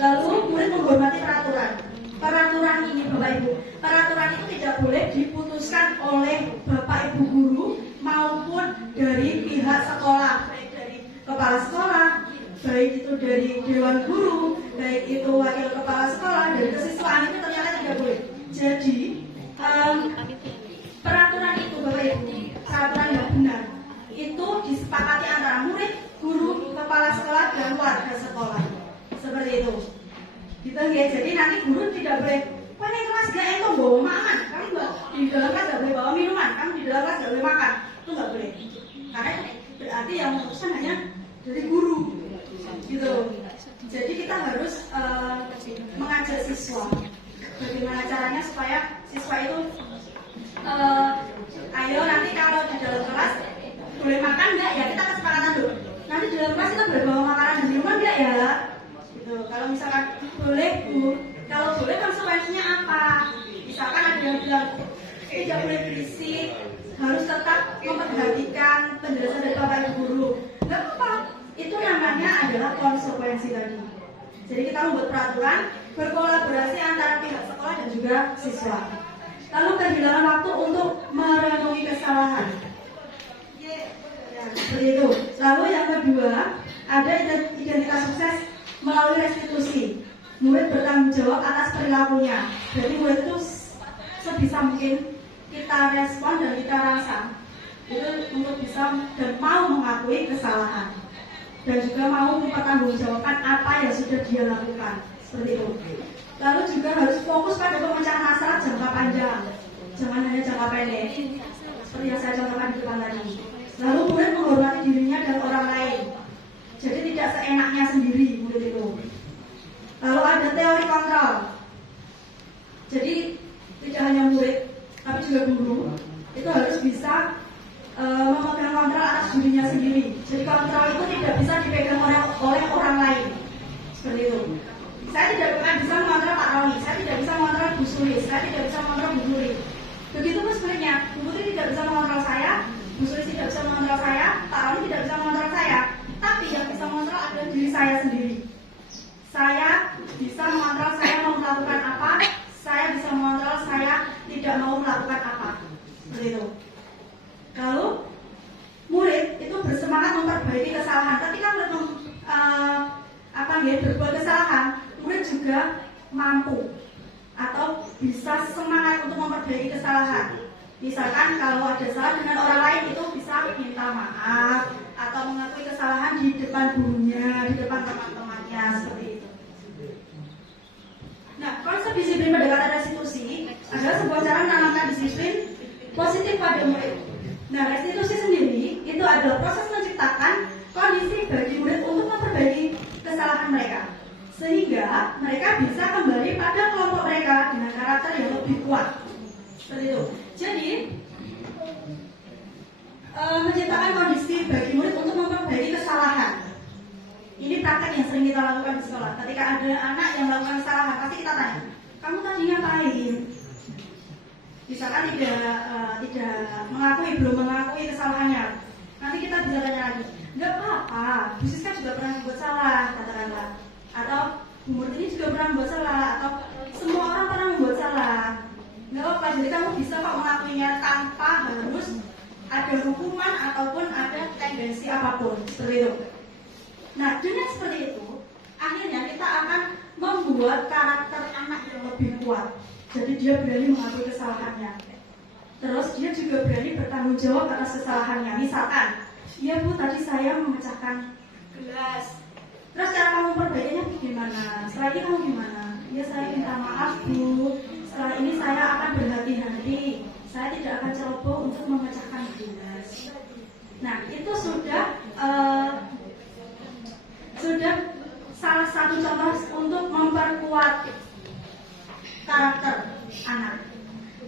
Lalu murid menghormati peraturan. Peraturan ini Bapak Ibu, peraturan itu tidak boleh diputuskan oleh Bapak Ibu guru maupun dari pihak sekolah, baik dari kepala sekolah, baik itu dari dewan guru, baik itu wakil kepala sekolah, dari kesiswaan itu ternyata tidak boleh. Jadi peraturan itu Bapak Ibu, peraturan yang benar itu disepakati antara murid, guru, kepala sekolah dan warga sekolah. Seperti itu. Gitu ya. Jadi nanti guru tidak boleh, wah ini kelas gak itu bawa makan, kamu di dalam kelas gak boleh bawa minuman, kamu di dalam kelas gak boleh makan, itu gak boleh. Karena berarti yang memutuskan hanya dari guru. Gitu. Jadi kita harus mengajar siswa. Bagaimana caranya supaya siswa itu ayo nanti kalau di dalam kelas boleh makan nggak ya, kita kesepakatan dulu. Nanti di dalam kelas kita boleh bawa makanan dan minuman nggak ya? Gitu. Kalau misalkan boleh Bu, kalau boleh konsekuensinya apa? Misalkan ada yang bilang tidak boleh berisik, harus tetap memperhatikan penjelasan dari Bapak Ibu guru. Nggak apa-apa, itu namanya adalah konsekuensi tadi. Jadi kita membuat peraturan berkolaborasi antara pihak sekolah dan juga siswa. Lalu kehilangan waktu untuk merenungi kesalahan. Ya, seperti itu. Lalu yang kedua, ada identitas sukses melalui restitusi. Murid bertanggung jawab atas perilakunya. Jadi murid itu sebisa mungkin kita respon dan kita rasa itu untuk bisa dan mau mengakui kesalahan dan juga mau mempertanggungjawabkan apa yang sudah dia lakukan, seperti itu. Lalu juga harus fokus pada pemecahan masalah jangka panjang, jangan hanya jangka pendek, seperti yang saya contohkan di depan tadi. Lalu murid menghormati dirinya dan orang lain, jadi tidak seenaknya sendiri murid itu. Lalu ada teori kontrol, jadi tidak hanya murid tapi juga guru itu harus bisa memegang kontrol atas dirinya sendiri. Jadi kontrol itu tidak bisa dipegang oleh orang lain, seperti itu. Saya tidak akan bisa mengontrol Pak Roni, saya tidak bisa mengontrol Bu Suri, saya tidak bisa mengontrol Bu Suri. Begitu pun sebenarnya, Bu Putri tidak bisa mengontrol saya, Bu Suri tidak bisa mengontrol saya, Pak Roni tidak bisa mengontrol saya. Tapi yang bisa mengontrol adalah diri saya sendiri. Saya bisa mengontrol saya mau melakukan apa, saya bisa mengontrol saya tidak mau melakukan apa, seperti itu. Lalu murid itu bersemangat memperbaiki kesalahan. Ketika murid berbuat kesalahan, murid juga mampu atau bisa semangat untuk memperbaiki kesalahan. Misalkan kalau ada salah dengan orang lain itu bisa minta maaf atau mengakui kesalahan di depan gurunya, di depan teman-temannya, seperti itu. Nah, konsep disiplin pendekatan restitusi adalah sebuah cara menanamkan disiplin positif pada murid. Nah, restitusi sendiri itu adalah proses menciptakan kondisi bagi murid untuk memperbaiki kesalahan mereka, sehingga mereka bisa kembali pada kelompok mereka dengan karakter yang lebih kuat. Seperti itu. Jadi, menciptakan kondisi bagi murid untuk memperbaiki kesalahan. Ini praktek yang sering kita lakukan di sekolah. Ketika ada anak yang melakukan kesalahan, pasti kita tanya, kamu tadi ngapain? Misalkan tidak mengakui, belum mengakui kesalahannya, nanti kita bisa tanya lagi, nggak apa-apa, Bu Siska juga pernah membuat salah, katakanlah, atau Bu Murtini juga pernah membuat salah, atau semua orang pernah membuat salah, nggak apa-apa. Jadi kamu bisa kok mengakuinya tanpa harus ada hukuman ataupun ada tendensi apapun, seperti itu. Nah, dengan seperti itu, akhirnya kita akan membuat karakter anak yang lebih kuat. Jadi dia berani mengakui kesalahannya. Terus dia juga berani bertanggung jawab atas kesalahannya. Misalkan, ya Bu, tadi saya memecahkan gelas. Terus cara kamu perbaikinya gimana? Setelah ini kamu gimana? Ya saya minta maaf Bu. Setelah ini saya akan berhati-hati. Saya tidak akan ceroboh untuk memecahkan gelas. Nah, itu sudah salah satu contoh untuk memperkuat karakter anak.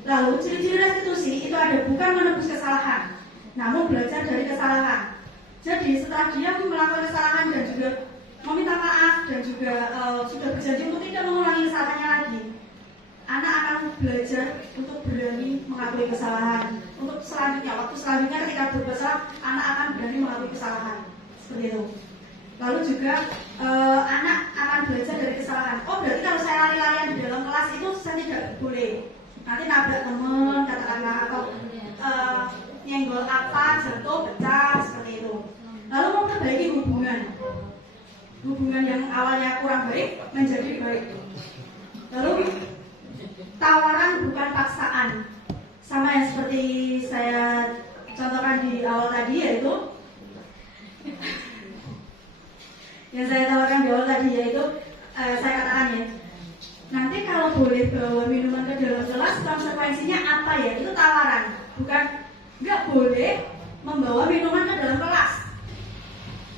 Lalu ciri-ciri restitusi itu ada bukan menebus kesalahan, namun belajar dari kesalahan. Jadi setelah dia melakukan kesalahan dan juga meminta maaf dan juga sudah berjanji untuk tidak mengulangi kesalahannya lagi, anak akan belajar untuk berani mengakui kesalahan. Untuk selanjutnya, waktu selanjutnya ketika berbuat salah, anak akan berani mengakui kesalahan. Seperti itu. Lalu juga anak akan belajar dari kesalahan. Oh, berarti kalau saya lari-larian di dalam kelas itu saya tidak boleh. Nanti nabrak teman, katakanlah, atau nyenggol apa, jatuh, pecah, seperti itu. Lalu memperbaiki hubungan yang awalnya kurang baik menjadi baik. Lalu tawaran bukan paksaan, sama yang seperti saya contohkan di awal tadi, yaitu yang saya tawarkan di awal tadi, yaitu saya katakan ya, nanti kalau boleh bawa minuman ke dalam kelas, konsekuensinya apa ya? Itu tawaran, bukan nggak boleh membawa minuman ke dalam kelas.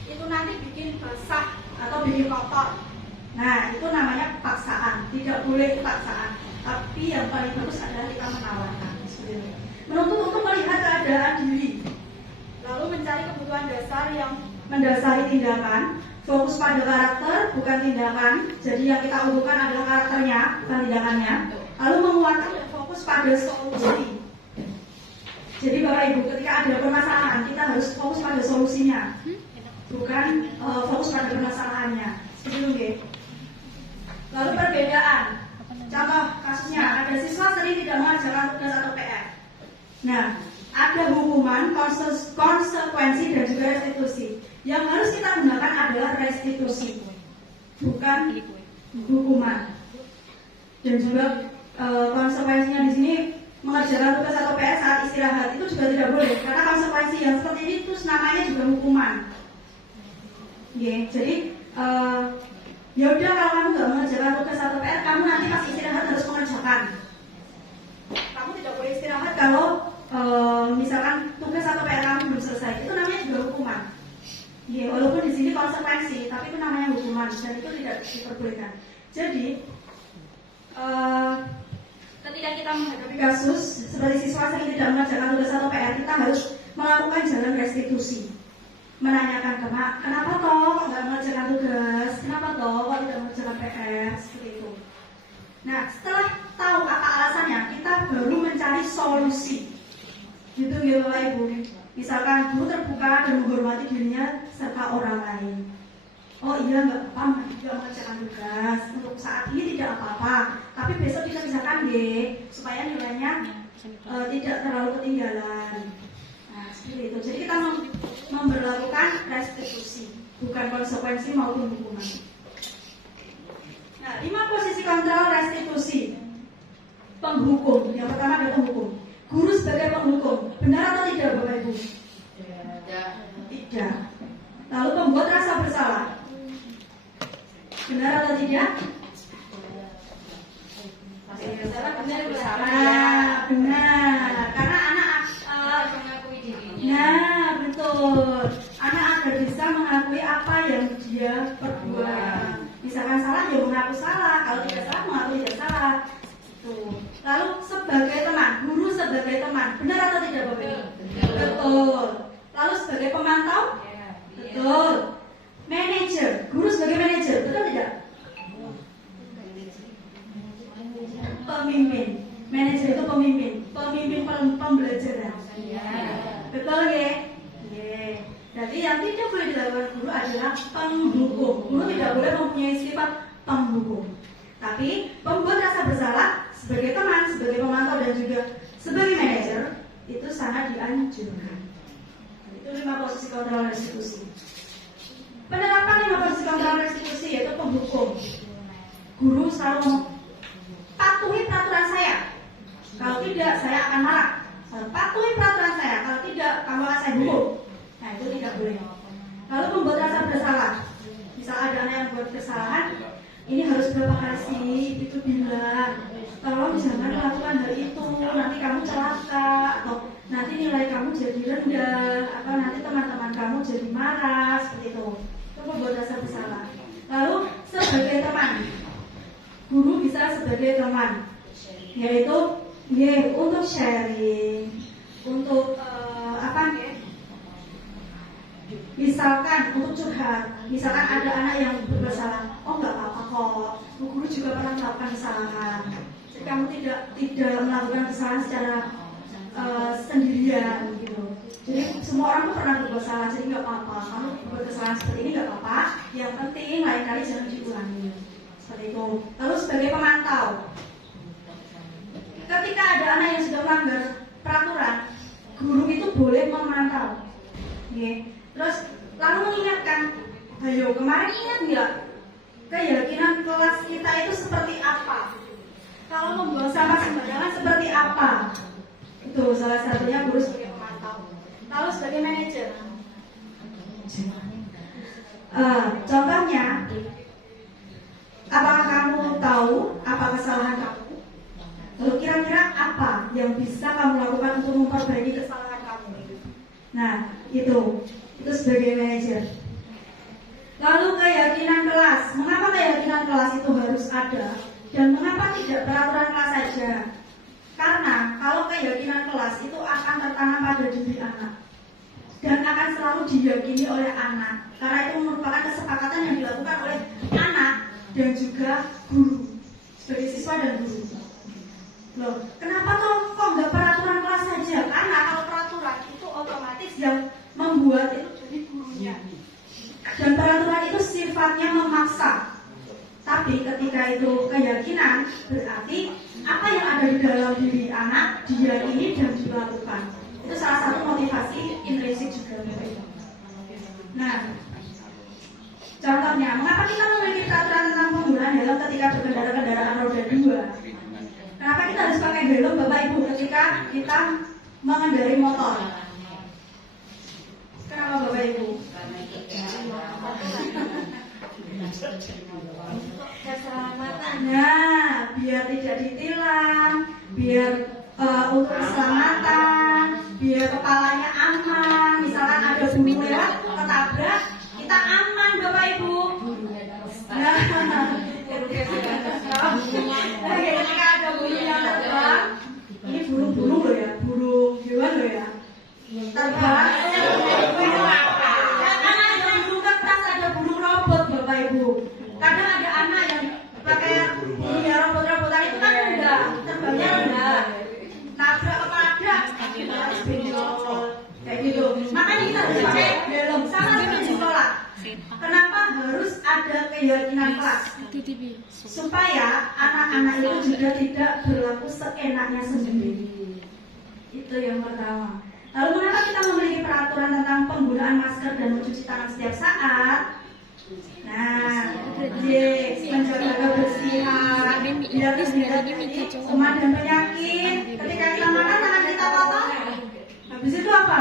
Itu nanti bikin basah atau bikin kotor. Nah, itu namanya paksaan. Tidak boleh paksaan. Tapi yang paling bagus adalah kita menawarkan. Menuntut untuk melihat keadaan diri, lalu mencari kebutuhan dasar yang mendasari tindakan. Fokus pada karakter, bukan tindakan. Jadi yang kita unggulkan adalah karakternya, bukan tindakannya. Lalu menguatkan dan fokus pada solusi. Jadi Bapak Ibu, ketika ada permasalahan, kita harus fokus pada solusinya, bukan fokus pada permasalahannya. Seperti itu. Lalu perbedaan. Contoh kasusnya, ada siswa sering tidak mengerjakan tugas atau PR. Nah, ada ada hukuman, konsekuensi dan juga restitusi. Yang harus kita gunakan adalah restitusi, bukan hukuman. Dan juga konsekuensinya di sini mengerjakan tugas atau PR saat istirahat itu juga tidak boleh, karena konsekuensi yang seperti ini terus namanya juga hukuman. Jadi ya udah, kalau kamu nggak mengerjakan tugas atau PR, kamu nanti pas istirahat harus mengerjakan. Kamu tidak boleh istirahat kalau misalkan tugas atau PR kamu belum selesai, itu namanya juga hukuman. Walaupun di sini konsekuensi, tapi itu namanya hukuman dan itu tidak diperbolehkan. Jadi ketika kita menghadapi kasus seperti siswa sering tidak mengerjakan tugas atau PR, kita harus melakukan jalan restitusi, menanyakan kenapa toh kok nggak mengerjakan tugas, kenapa toh kok tidak mengerjakan PR, seperti itu. Nah, setelah tahu apa alasannya, kita baru mencari solusi. Gitu ya Bapak Ibu. Misalkan guru terbuka dan menghormati dirinya serta orang lain. Oh iya, nggak apa-apa, tidak mengerjakan tugas. Untuk saat ini tidak apa-apa, tapi besok dikerjakan deh, supaya nilainya tidak terlalu ketinggalan. Nah, seperti itu. Jadi kita memberlakukan restitusi, bukan konsekuensi maupun hukuman. Nah, 5 posisi kontrol restitusi. Penghukum. Yang pertama ada penghukum. Guru sebagai penghukum. Benar atau tidak, Bapak Ibu? Tidak. Lalu pembuat rasa bersalah. Benar atau tidak? Benar. Karena anak mengakui dirinya. Nah, betul. Anak agar bisa mengakui apa yang dia perbuat. Misalkan salah, ya mengaku salah. Kalau tidak salah, mengaku tidak salah. Tuh. Lalu sebagai teman, guru sebagai teman, benar atau tidak, Bapak? Betul. Lalu sebagai pemantau? Betul. Manajer, guru sebagai manajer, betul tidak? Pemimpin, manajer itu pemimpin pembelajaran. Betul ya? Jadi yang tidak boleh dilakukan guru adalah penghukum. Guru tidak boleh mempunyai sifat penghukum. Tapi pembuat rasa bersalah sebagai teman, sebagai pemantau dan juga sebagai manajer itu sangat dianjurkan. Itu 5 posisi kontrol restitusi. Penerapan 5 posisi kontrol restitusi yaitu penghukum. Guru selalu patuhi peraturan saya. Kalau tidak, saya akan marah. Patuhi peraturan saya. Kalau tidak, kamu akan saya hukum. Nah, itu tidak boleh. Lalu membuat rasa bersalah. Misal ada anak yang buat kesalahan, ini harus berapa kali sih itu bilang, tolong jangan melakukan hal itu, nanti kamu celaka, atau nanti nilai kamu jadi rendah, atau nanti teman-teman kamu jadi marah, seperti itu. Itu membuat rasa bersalah. Lalu sebagai teman, guru bisa sebagai teman, yaitu untuk sharing, untuk misalkan untuk curhat. Misalkan ada anak yang bersalah, oh nggak apa-apa kok, guru juga pernah melakukan kesalahan. Jadi kamu tidak melakukan kesalahan secara sendirian gitu. Jadi semua orang tuh pernah berbuat salah, jadi nggak apa-apa. Kamu berbuat kesalahan seperti ini nggak apa-apa. Yang penting lain kali jangan diulangi. Seperti itu. Lalu sebagai pemantau, ketika ada anak yang sudah melanggar peraturan, guru itu boleh memantau. Terus lalu mengingatkan, ayo kemarin ingat nggak keyakinan kelas kita itu seperti apa? Kalau membuang sampah sembarangan seperti apa? Itu salah satunya guru sebagai pemantau. Lalu sebagai manajer, contohnya, apakah kamu tahu apa kesalahan kamu? Lalu kira-kira apa yang bisa kamu lakukan untuk memperbaiki kesalahan kamu? Nah, itu sebagai manajer. Lalu keyakinan kelas. Mengapa keyakinan kelas itu harus ada? Dan mengapa tidak peraturan kelas saja? Karena kalau keyakinan kelas itu akan tertanam pada diri anak dan akan selalu diyakini oleh anak. Karena itu merupakan kesepakatan yang dilakukan oleh anak dan juga guru sebagai siswa dan guru. Loh, kenapa kok nggak peraturan kelas saja? Karena kalau peraturan itu otomatis yang membuat itu jadi gurunya. Dan peraturan itu sifatnya memaksa. Tapi ketika itu keyakinan, berarti apa yang ada di dalam diri anak diyakini dan dilakukan. Itu salah satu motivasi intrinsik juga. Nah, contohnya, mengapa kita memiliki peraturan tentang penggunaan helm ketika berkendara kendaraan roda 2? Kenapa kita harus pakai helm Bapak Ibu ketika kita mengendarai motor? Kenapa Bapak Ibu? Keselamatan. Nah, biar tidak ditilang, biar untuk keselamatan, biar kepalanya aman. Misalkan ada burung lewat, ketabrak, kita aman Bapak Ibu. Nah, ketika ada burung yang terbang, ini burung-burung loh ya, burung hewan loh ya, terbang. Kadang ada burung kertas, ada burung robot Bapak Ibu. Kadang ada anak yang pakai burung ya robot-robotan itu kan enggak, terbangnya enggak, nabrak kepada harus benjol kayak gitu. Makanya kita harus pakai helm sama seperti di sekolah. Kenapa harus ada keyakinan kelas? Supaya anak-anak itu juga tidak berlaku seenaknya sendiri. Itu yang pertama. Lalu mengapa kita memiliki peraturan tentang penggunaan masker dan mencuci tangan setiap saat? Nah, menjaga kebersihan, biar tidak kuman dan penyakit. Ketika kita makan tangan kita kotor, habis itu apa?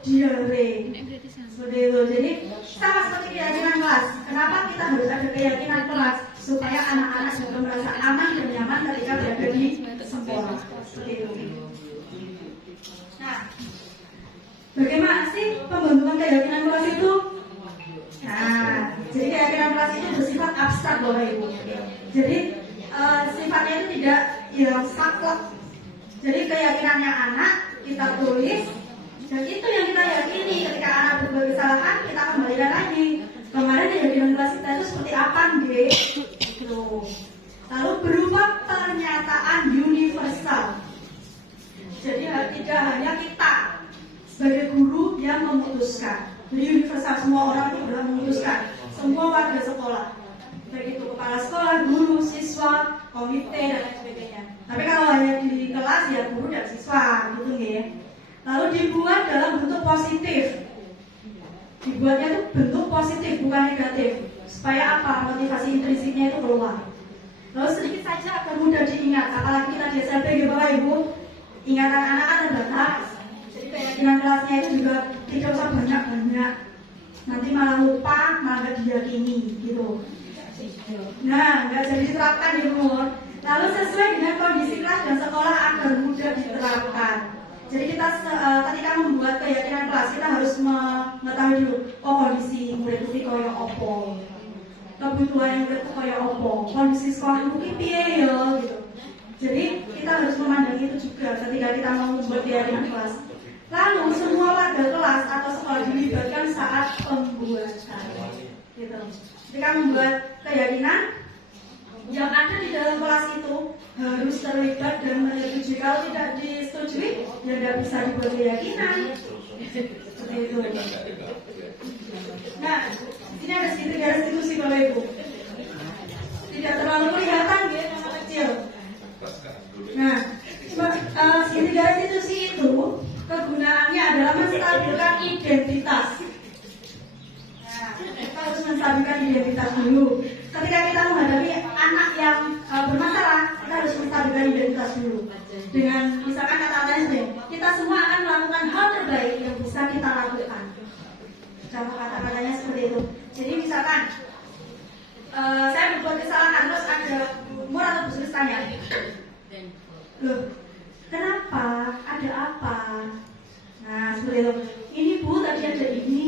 Diare. Seperti itu. Jadi sama seperti keyakinan kelas. Kenapa kita harus ada keyakinan kelas? Supaya anak-anak juga merasa aman dan nyaman ketika berada di sekolah. Seperti itu. Nah, bagaimana sih pembentukan keyakinan kelas itu? Nah, jadi keyakinan kelas itu bersifat abstrak Bapak Ibu. Jadi sifatnya itu tidak yang saklek. Jadi keyakinannya anak kita tulis, dan itu yang kita yakini. Ketika anak berbuat kesalahan, kita kembalikan lagi. Kemarin keyakinan kelas kita itu seperti apa, gitu. Lalu berupa pernyataan universal. Jadi tidak hanya kita sebagai guru yang memutuskan. Jadi universal, semua orang itu berhak memutuskan. Semua warga sekolah, baik itu kepala sekolah, guru, siswa, komite dan lain sebagainya. Tapi kalau hanya di kelas ya guru dan siswa, gitu ya. Lalu dibuat dalam bentuk positif. Dibuatnya itu bentuk positif bukan negatif. Supaya apa? Motivasi intrinsiknya itu keluar. Lalu sedikit saja agar mudah diingat. Apalagi kita di SMP ya Bapak Ibu, ingatan anak kan terbatas. Jadi keyakinan kelasnya itu juga tidak usah banyak-banyak. Nanti malah lupa, malah nggak diyakini gitu. Nah, nggak jadi diterapkan di umur. Lalu sesuai dengan kondisi kelas dan sekolah agar mudah diterapkan. Jadi kita ketika membuat keyakinan kelas, kita harus mengetahui dulu, oh kondisi murid itu kaya opo, kebutuhan murid itu kaya opo, kondisi sekolah mungkin piye ya gitu. Jadi kita harus memandang itu juga ketika kita mau membuat keyakinan kelas. Lalu semua warga kelas atau sekolah dilibatkan saat pembuatan. Gitu. Ketika membuat keyakinan, yang ada di dalam kelas itu harus terlibat dan menyetujui. Kalau tidak disetujui, ya tidak bisa dibuat keyakinan. Seperti itu. Nah, ini ada segitiga restitusi Bapak Ibu. Tidak terlalu kelihatan ya, nama kecil. Nah, segitiga restitusi itu kegunaannya adalah menstabilkan identitas. Nah, kita harus menstabilkan identitas dulu. Ketika kita menghadapi anak yang bermasalah, kita harus menstabilkan identitas dulu. Dengan misalkan kata-katanya, kita semua akan melakukan hal terbaik yang bisa kita lakukan. Contoh kata-katanya seperti itu. Jadi misalkan saya berbuat kesalahan, terus ada umur atau Bu Sulis tanya, loh, kenapa? Ada apa? Nah, seperti itu. Ini Bu, tadi ada ini,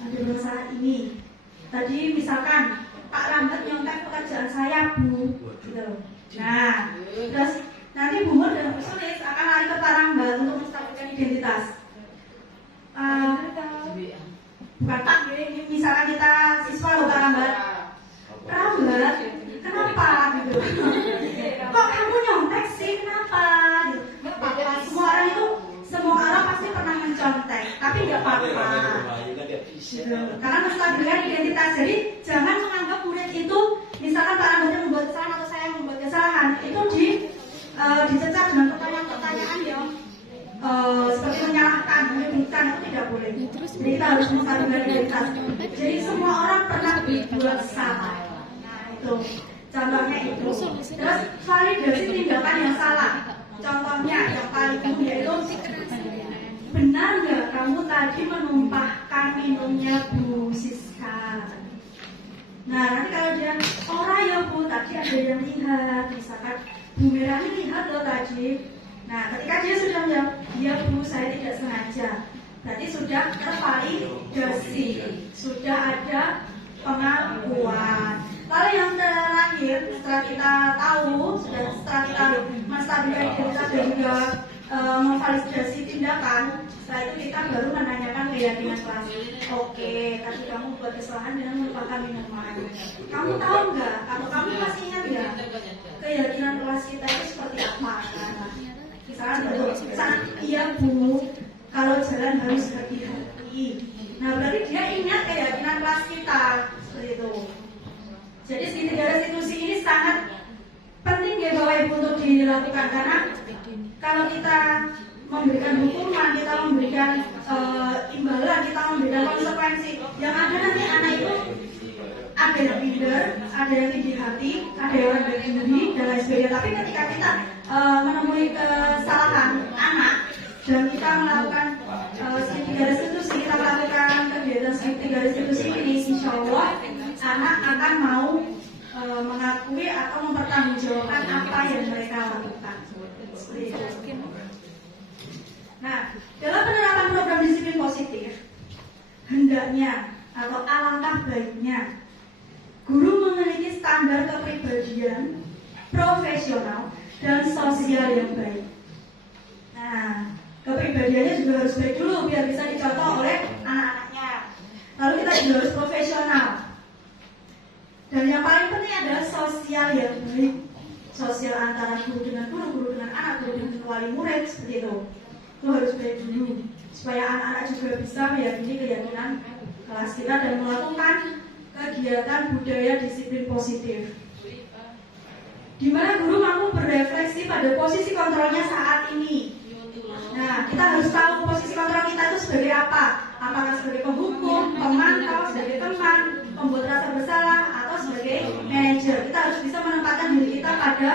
ada masalah ini. Tadi misalkan Pak Rambat nyontek pekerjaan saya Bu, gitu. Nah, terus nanti Bu Mur dan Bu Sulis akan lari ke Pak Rambat untuk menstabilkan identitas. Bukan Pak, ini misalkan kita siswa loh Pak Rambat. Rambat, kenapa? Gitu. Kok kamu nyontek sih? Kenapa? Gitu. Semua orang pasti pernah mencontek, tapi nggak apa-apa. Karena menstabilkan identitas. Jadi jangan menganggap murid itu, misalkan Pak Rambatnya membuat kesalahan atau saya membuat kesalahan, itu dicecar dengan pertanyaan-pertanyaan yang seperti menyalahkan, menyudutkan, itu tidak boleh. Jadi kita harus mensolidaritas. Jadi semua orang pernah berbuat salah. Nah itu contohnya itu. Terus validasi tindakan yang salah. Contohnya yang paling umum yaitu, benar nggak kamu tadi menumpahkan minumnya Bu Siska? Nah nanti kalau dia orang ya Bu, tadi ada yang lihat, misalkan Bu Merah ini lihat loh tadi. Nah ketika dia sudah menjawab, iya Bu saya tidak sengaja, berarti sudah tervalidasi, sudah ada pengakuan. Lalu yang terakhir, setelah kita tahu, setelah kita menstabilkan diri kita dan juga memvalidasi tindakan, setelah itu kita baru menanyakan keyakinan kelas. Oke, tadi kamu buat kesalahan dengan melupakan minuman. Kamu tahu nggak? Atau kamu masih ingat nggak? Keyakinan kelas kita itu seperti apa? Nah, misalnya baru saat iya Bu, kalau jalan harus hati-hati. Nah berarti dia ingat keyakinan kelas kita seperti itu. Jadi segitiga restitusi ini sangat penting ya Bapak Ibu untuk dilakukan, karena kalau kita memberikan hukuman, kita memberikan imbalan, kita memberikan konsekuensi, yang ada nanti anak itu ada yang minder, ada yang tinggi hati, ada yang rendah diri dan lain sebagainya. Tapi ketika kita menemui kesalahan anak dan kita melakukan segitiga restitusi, kita melakukan kegiatan segitiga restitusi ini, insya Allah anak akan mau mengakui atau mempertanggungjawabkan apa yang mereka lakukan. Seperti itu. Nah, dalam penerapan program disiplin positif, hendaknya atau alangkah baiknya guru memiliki standar kepribadian, profesional, dan sosial yang baik. Nah, kepribadiannya juga harus baik dulu biar bisa dicontoh oleh anak-anaknya. Lalu kita juga harus profesional. Dan yang paling penting adalah sosial yang baik. Sosial antara guru dengan guru, guru dengan anak, guru dengan wali murid, seperti itu. Itu harus baik dulu supaya anak-anak juga bisa meyakini keyakinan kelas kita dan melakukan kegiatan budaya disiplin positif, di mana guru mampu berefleksi pada posisi kontrolnya saat ini. Nah, kita harus tahu posisi kontrol kita itu sebagai apa? Apakah sebagai penghukum, pemantau, sebagai teman, pembuat rasa bersalah, atau sebagai manajer. Kita harus bisa menempatkan diri kita pada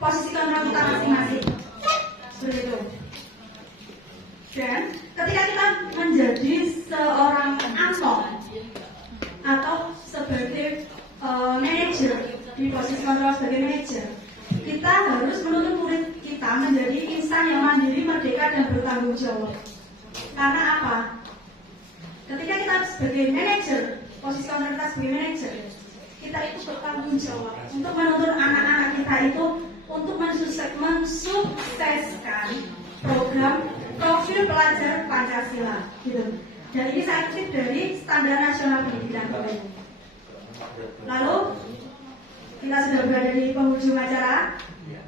posisi kontrol kita masing-masing. Seperti itu. Dan ketika kita menjadi seorang among atau sebagai manajer, di posisi kontrol sebagai manajer, kita harus menuntut murid kita menjadi insan yang mandiri, merdeka, dan bertanggung jawab. Karena apa? Ketika kita sebagai manajer, posisi kontrol kita sebagai manajer, kita itu bertanggung jawab untuk menuntut anak-anak kita itu untuk mensukseskan program profil pelajar Pancasila, gitu. Dan ini saya kutip dari Standar Nasional Pendidikan. Lalu kita sudah berada di penghujung acara.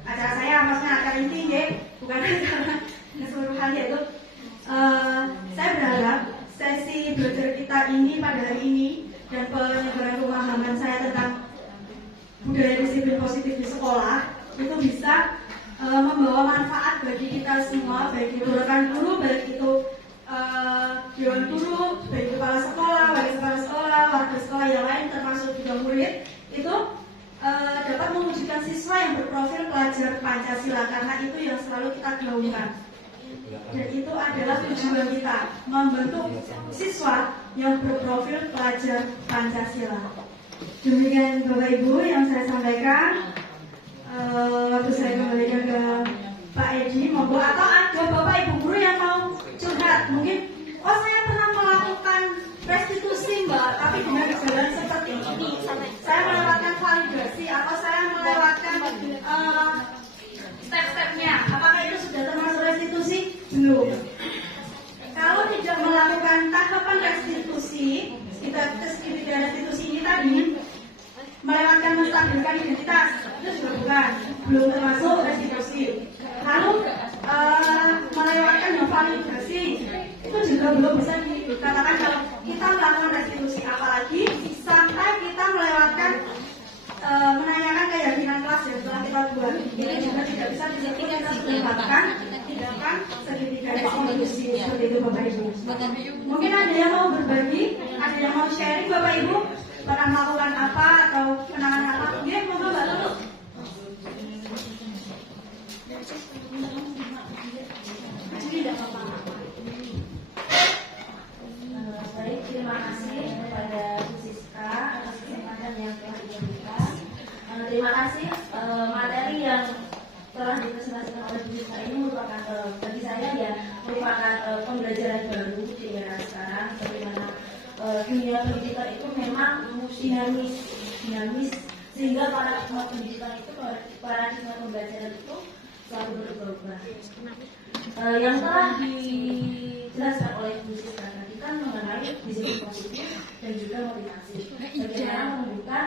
Acara saya maksudnya acara inti ya, bukan acara keseluruhan, yaitu saya berharap sesi belajar kita ini pada hari ini dan penyebaran pemahaman saya tentang budaya disiplin positif di sekolah itu bisa membawa manfaat bagi kita semua, baik itu rekan guru, baik itu dewan guru, baik itu kepala sekolah, wakil kepala sekolah, warga sekolah yang lain, termasuk juga murid, itu dapat mewujudkan siswa yang berprofil pelajar Pancasila, karena itu yang selalu kita gaungkan. Dan itu adalah tujuan kita, membentuk siswa yang berprofil pelajar Pancasila. Demikian Bapak Ibu yang saya sampaikan. Waktu saya kembalikan ke Pak Edi, monggo, atau ada Bapak Ibu guru yang mau curhat, mungkin saya pernah melakukan restitusi Mbak, tapi dengan jalan seperti ini, saya melewatkan validasi atau saya melewatkan step-stepnya, apakah itu sudah termasuk restitusi? Belum. Kalau tidak melakukan tahapan restitusi, kita restitusi ini tadi melewatkan menstabilkan identitas, itu juga belum termasuk restitusi. Lalu melewatkan validasi, itu juga belum bisa dikatakan kalau kita melakukan restitusi, apalagi sampai kita melewatkan menanyakan keyakinan kelas yang telah kita buat. Ini juga tidak bisa disebut kita melakukan tindakan segitiga distribusi seperti itu Bapak Ibu. Mungkin ada yang mau berbagi, ada yang mau sharing Bapak Ibu pernah melakukan apa atau kenangan apa? Dia mau Mbak dulu. Baik, terima kasih kepada Bu Siska atas kesempatan yang telah diberikan. Terima kasih materi yang telah dipresentasikan oleh Bu Siska ini merupakan bagi saya ya merupakan pembelajaran baru di era sekarang bagaimana dunia pendidikan itu memang dinamis sehingga paradigma pendidikan itu paradigma pembelajaran itu selalu berubah. Yang telah dijelaskan oleh Bu Siska tadi kan mengenai disiplin positif dan juga motivasi. Bagaimana menunjukkan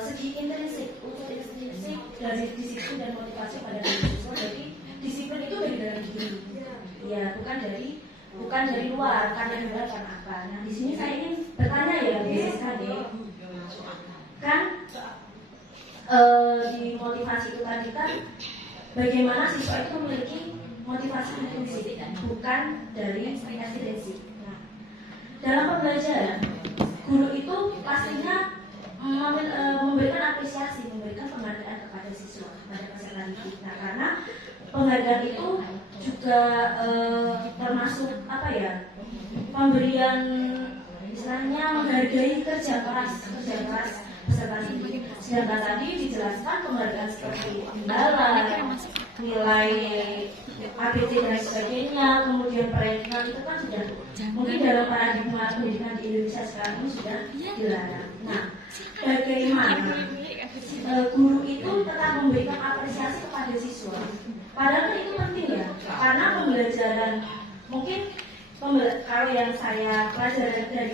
segi intrinsik, unsur intrinsik dari disiplin dan motivasi pada diri siswa. Jadi disiplin itu dari dalam diri, ya bukan dari luar karena luar karena apa. Nah di sini saya ingin bertanya ya Bu Siska kan di motivasi itu tadi kan bagaimana siswa itu memiliki motivasi intrinsik bukan dari ekstrinsik. Nah, dalam pembelajaran guru itu pastinya memberikan apresiasi, memberikan penghargaan kepada siswa, kepada peserta didik. Nah, karena penghargaan itu juga termasuk apa ya, pemberian istilahnya menghargai kerja keras peserta didik. Sedangkan tadi dijelaskan penghargaan seperti imbalan, nilai ABC dan sebagainya, kemudian perankingan itu kan sudah mungkin dalam paradigma pendidikan di Indonesia sekarang ini sudah dilarang. Nah, bagaimana guru itu tetap memberikan apresiasi kepada siswa? Padahal kan itu penting ya, karena pembelajaran mungkin kalau yang saya pelajari dari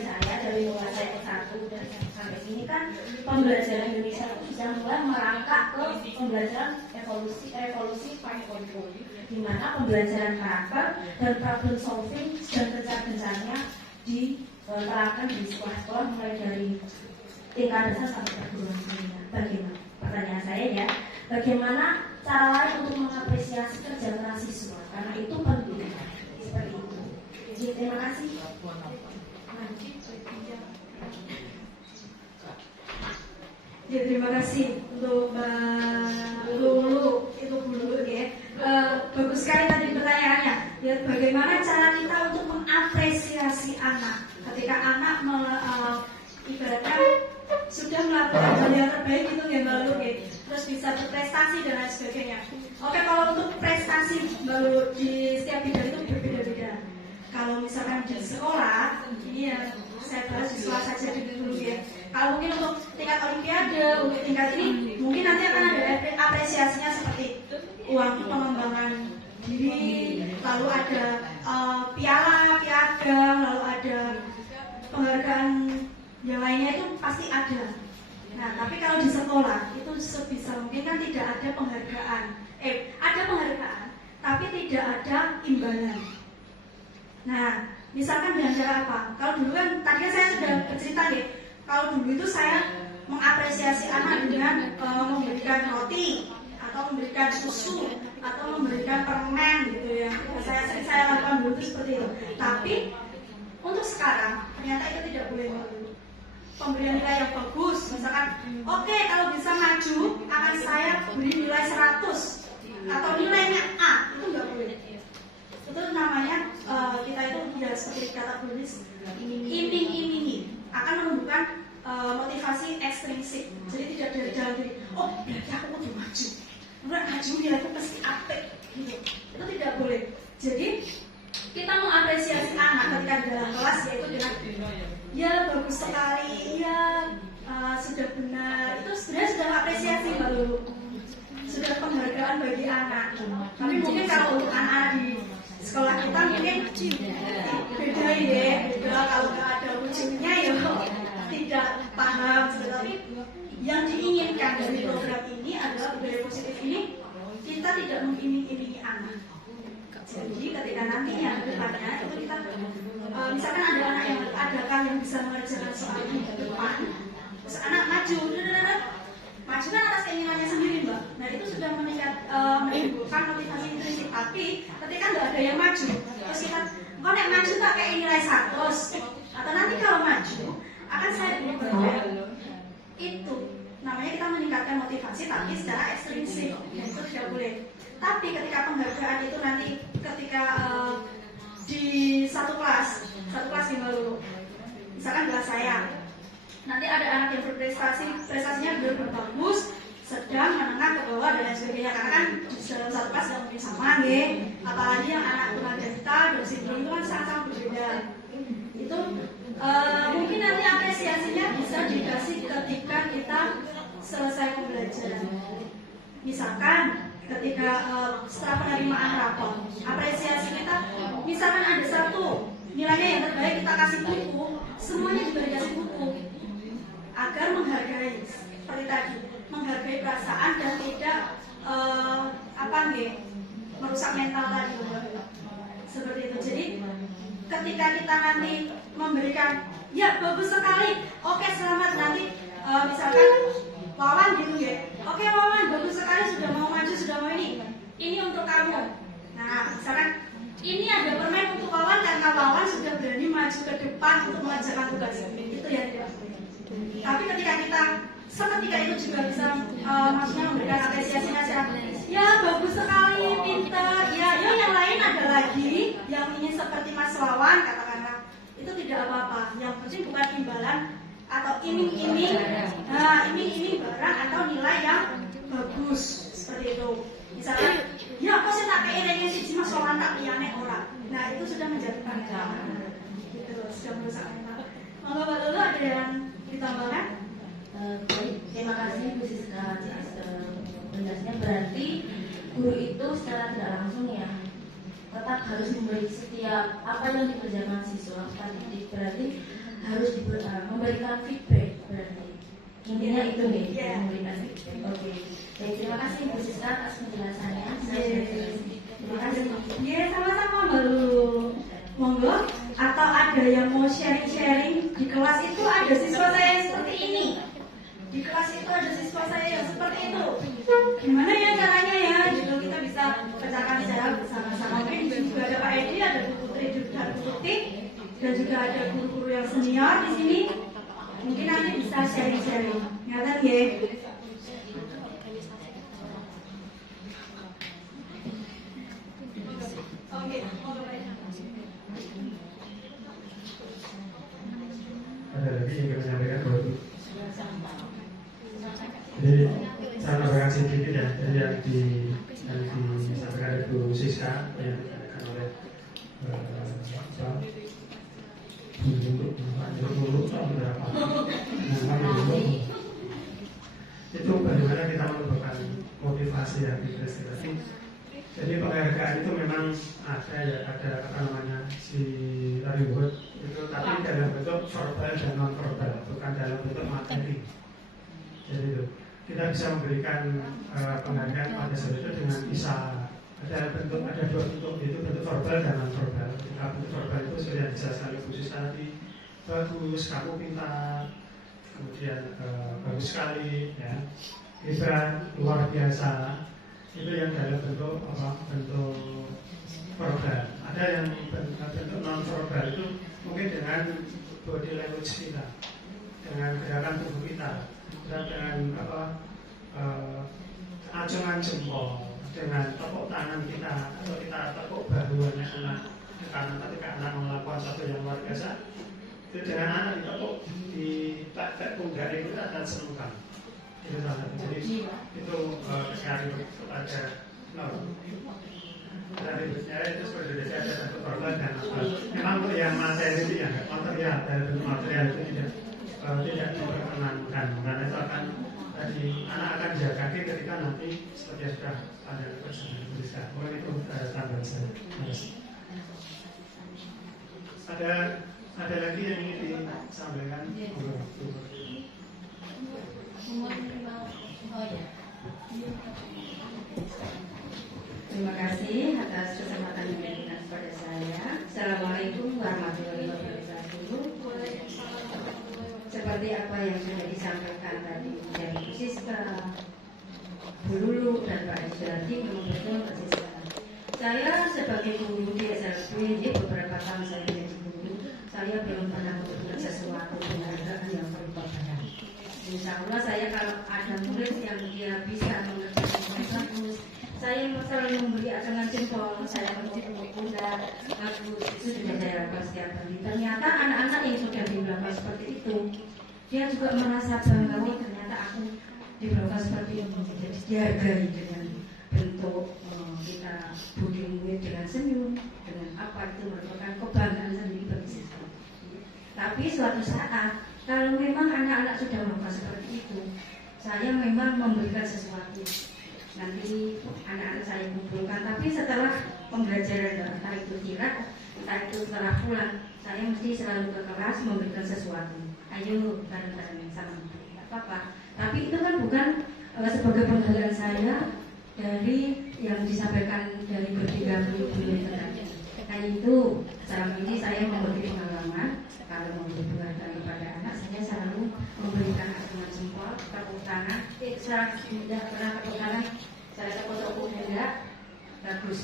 mulai saya S1 dan sampai sini kan pembelajaran Indonesia itu sudah mulai merangkak ke pembelajaran evolusi 5.0, di mana pembelajaran karakter dan problem solving dan gencar-gencarnya diterapkan di sekolah-sekolah mulai dari tingkat dasar sampai perguruan tinggi. Bagaimana? Pertanyaan saya ya, bagaimana cara lain untuk mengapresiasi kerja keras siswa? Karena itu penting. Seperti itu. Jadi, terima kasih. Ya, terima kasih untuk Mbak Lulu, itu Bu Lulu ya. Bagus sekali tadi pertanyaannya. Ya, bagaimana cara kita untuk mengapresiasi anak ketika anak ibaratnya sudah melakukan hal yang terbaik itu ya Mbak Lulu ya. Terus bisa berprestasi dan lain sebagainya. Oke, kalau untuk prestasi Mbak Lulu di setiap bidang itu berbeda-beda. Kalau misalkan di sekolah, ini ya saya bahas di sekolah saja dulu ya. Kalau mungkin untuk tingkat olimpiade, untuk tingkat ini, mungkin nanti akan ada apresiasinya seperti uang pengembangan diri, lalu ada piala, piagam, lalu ada penghargaan yang lainnya itu pasti ada. Nah, tapi kalau di sekolah itu sebisa mungkin kan tidak ada penghargaan. Ada penghargaan, tapi tidak ada imbalan. Nah, misalkan dengan cara apa? Kalau dulu kan, tadi kan saya sudah bercerita ya. Kalau dulu itu saya mengapresiasi anak dengan memberikan roti, atau memberikan susu, atau memberikan permen gitu ya. Saya lakukan dulu itu seperti itu. Tapi untuk sekarang ternyata itu tidak boleh dulu. Pemberian nilai yang bagus, misalkan, oke, kalau bisa maju akan saya beri nilai 100 atau nilainya A, itu nggak boleh. Itu namanya kita itu ya seperti kata tulis iming-imingi, akan menunjukkan motivasi ekstrinsik. Jadi tidak dari dalam diri. Oh, berarti aku udah maju. Udah maju nilaiku pasti apik. Gitu. Itu tidak boleh. Jadi kita mengapresiasi anak ketika di dalam kelas yaitu dengan ya bagus sekali, ya sudah benar. Itu sebenarnya sudah apresiasi baru sudah penghargaan bagi anak. Tapi mungkin kalau untuk anak-anak di sekolah kita mungkin beda ya, beda kalau nggak ada ujungnya ya tidak paham. Tetapi yang diinginkan dari program ini adalah budaya positif ini kita tidak mengiming-imingi anak. Jadi ketika nantinya ke depannya itu kita misalkan ada anak yang adakan yang bisa mengerjakan soal ini ke depan, terus anak maju kan atas keinginannya sendiri Mbak. Nah itu sudah menimbulkan motivasi intrinsik. Tapi Tapi ketika nggak ada yang maju, terus kita, kok nek maju tak kayak nilai 100, atau nanti kalau maju akan saya berubah. Itu namanya kita meningkatkan motivasi, tapi secara ekstrinsik, itu tidak boleh. Tapi ketika penghargaan itu nanti ketika di satu kelas yang baru, misalkan kelas saya, nanti ada anak yang prestasinya benar-benar bagus, sedang, menengah, ke bawah dan lain sebagainya. Karena kan dalam satu kelas tidak mungkin sama, apalagi yang anak tunanetra dan sindrom itu kan sangat-sangat berbeda. Itu mungkin nanti apresiasinya bisa dikasih ketika kita selesai pembelajaran. Misalkan ketika setelah penerimaan rapor, apresiasi kita, misalkan ada satu nilainya yang terbaik, kita kasih buku, semuanya juga dikasih buku agar menghargai, seperti tadi, menghargai perasaan dan tidak merusak mental tadi, seperti itu. Jadi ketika kita nanti memberikan, ya bagus sekali, oke selamat, nanti misalkan Wawan gitu ya, oke Wawan bagus sekali, sudah mau maju, sudah mau ini untuk kamu. Nah misalkan ini ada permen untuk Wawan karena Wawan sudah berani maju ke depan untuk mengerjakan tugas, itu ya tidak. Tapi ketika kita seketika itu juga bisa maksudnya memberikan apresiasi nasihat, ya bagus sekali, pintar, ya yang lain ada lagi yang ingin seperti Mas Wawan, katakanlah, itu tidak apa-apa. Yang penting bukan imbalan atau iming-iming barang atau nilai yang bagus, seperti itu. Misalnya, ya kok saya tak kayak ini sih Mas Wawan tak liyane orang. Nah itu sudah menjatuhkan mental, gitu, sudah merusak mental. Monggo Mbak Lulu ada yang ditambahkan? Baik, terima kasih Bu Siska atas penjelasannya. Berarti guru itu secara tidak langsung ya tetap harus memberi setiap apa yang dikerjakan siswa tadi, berarti harus memberikan feedback. Berarti intinya itu nih, memberikan feedback. Oke, baik, terima kasih Bu Siska atas penjelasannya. Terima kasih. Iya, sama-sama Mbak Lulu. Monggo, atau ada yang mau sharing-sharing di kelas itu ada siswa saya yang seperti ini. Di kelas itu ada siswa saya yang seperti itu. Gimana ya caranya ya? Gitu kita bisa pecahkan secara bersama-sama. Mungkin juga ada Pak Edi, ada Bu Putri dan Bu Tuti, dan juga ada guru-guru yang senior di sini. Mungkin nanti bisa sharing-sharing. Ngatan ya? Oke. Ada lagi yang ingin menyampaikan bahwa jadi saya tambahkan sedikit ya, jadi yang disampaikan Ibu Siska yang disampaikan oleh itu bagaimana kita menumbuhkan motivasi yang diprestasi. Jadi penghargaan itu memang ada apa namanya si reward itu, tapi dalam bentuk verbal dan non verbal, bukan dalam bentuk materi. Jadi itu kita bisa memberikan penghargaan pada saat itu dengan bisa ada dua bentuk, itu bentuk verbal dan non verbal. Bentuk verbal itu sudah dijelaskan Ibu Siska tadi, bagus, kamu pintar, kemudian bagus sekali, ya, hebat, luar biasa. Itu yang dalam bentuk bentuk verbal. Ada yang bentuk non verbal itu mungkin dengan body language kita, dengan gerakan tubuh kita, dan dengan acungan jempol, dengan tepuk tangan kita, atau kita tepuk bahuannya anak kanan ketika anak melakukan sesuatu yang luar biasa. Itu dengan anak ditepuk di tek pundak itu akan senungkan. Itu salah satu. Jadi itu dari ada dari berbicara itu seperti ada satu korban dan memang untuk yang materi itu ya material, dari bentuk material itu tidak diperkenankan, karena itu akan tadi anak akan jaga kaki ketika nanti seperti yang sudah ada persoalan bisa. Mungkin itu tambahan saya. Ada lagi yang ingin disampaikan? Terima kasih atas kesempatan yang diberikan kepada saya. Assalamualaikum warahmatullahi wabarakatuh. Seperti apa yang sudah disampaikan tadi dari Bu Siska, Bu Lulu dan Pak Edi, memang betul Pak Siska. Saya sebagai guru di SLB, ini beberapa tahun saya jadi guru, saya belum pernah melakukan sesuatu penghargaan yang berupa barang. Insya Allah saya kalau ada murid yang dia bisa mengerjakan dengan bagus, saya selalu memberi dengan jempol, saya memberi buku dan bagus, itu sudah saya lakukan setiap hari. Ternyata anak-anak yang sudah diberlakukan seperti itu, dia juga merasa bangga, oh ternyata aku diberlakukan seperti ini, jadi dihargai dengan bentuk kita budi murid dengan senyum, dengan apa itu merupakan kebanggaan sendiri bagi siswa. Tapi suatu saat kalau memang anak-anak sudah melakukan seperti itu, saya memang memberikan sesuatu. Nanti anak-anak saya kumpulkan, tapi setelah pembelajaran entah itu kirap, entah itu setelah pulang, saya mesti selalu ke kelas memberikan sesuatu. Ayo bareng-bareng sama ibu, tidak apa-apa. Tapi itu kan bukan sebagai penghargaan saya dari yang disampaikan dari bertiga guru tadi. Nah itu selama ini saya memberi pengalaman kalau mau berbuat kepada anak, saya selalu memberikan dengan jempol, tepuk tangan. Saya tidak pernah tepuk tangan, saya tepuk enggak bagus.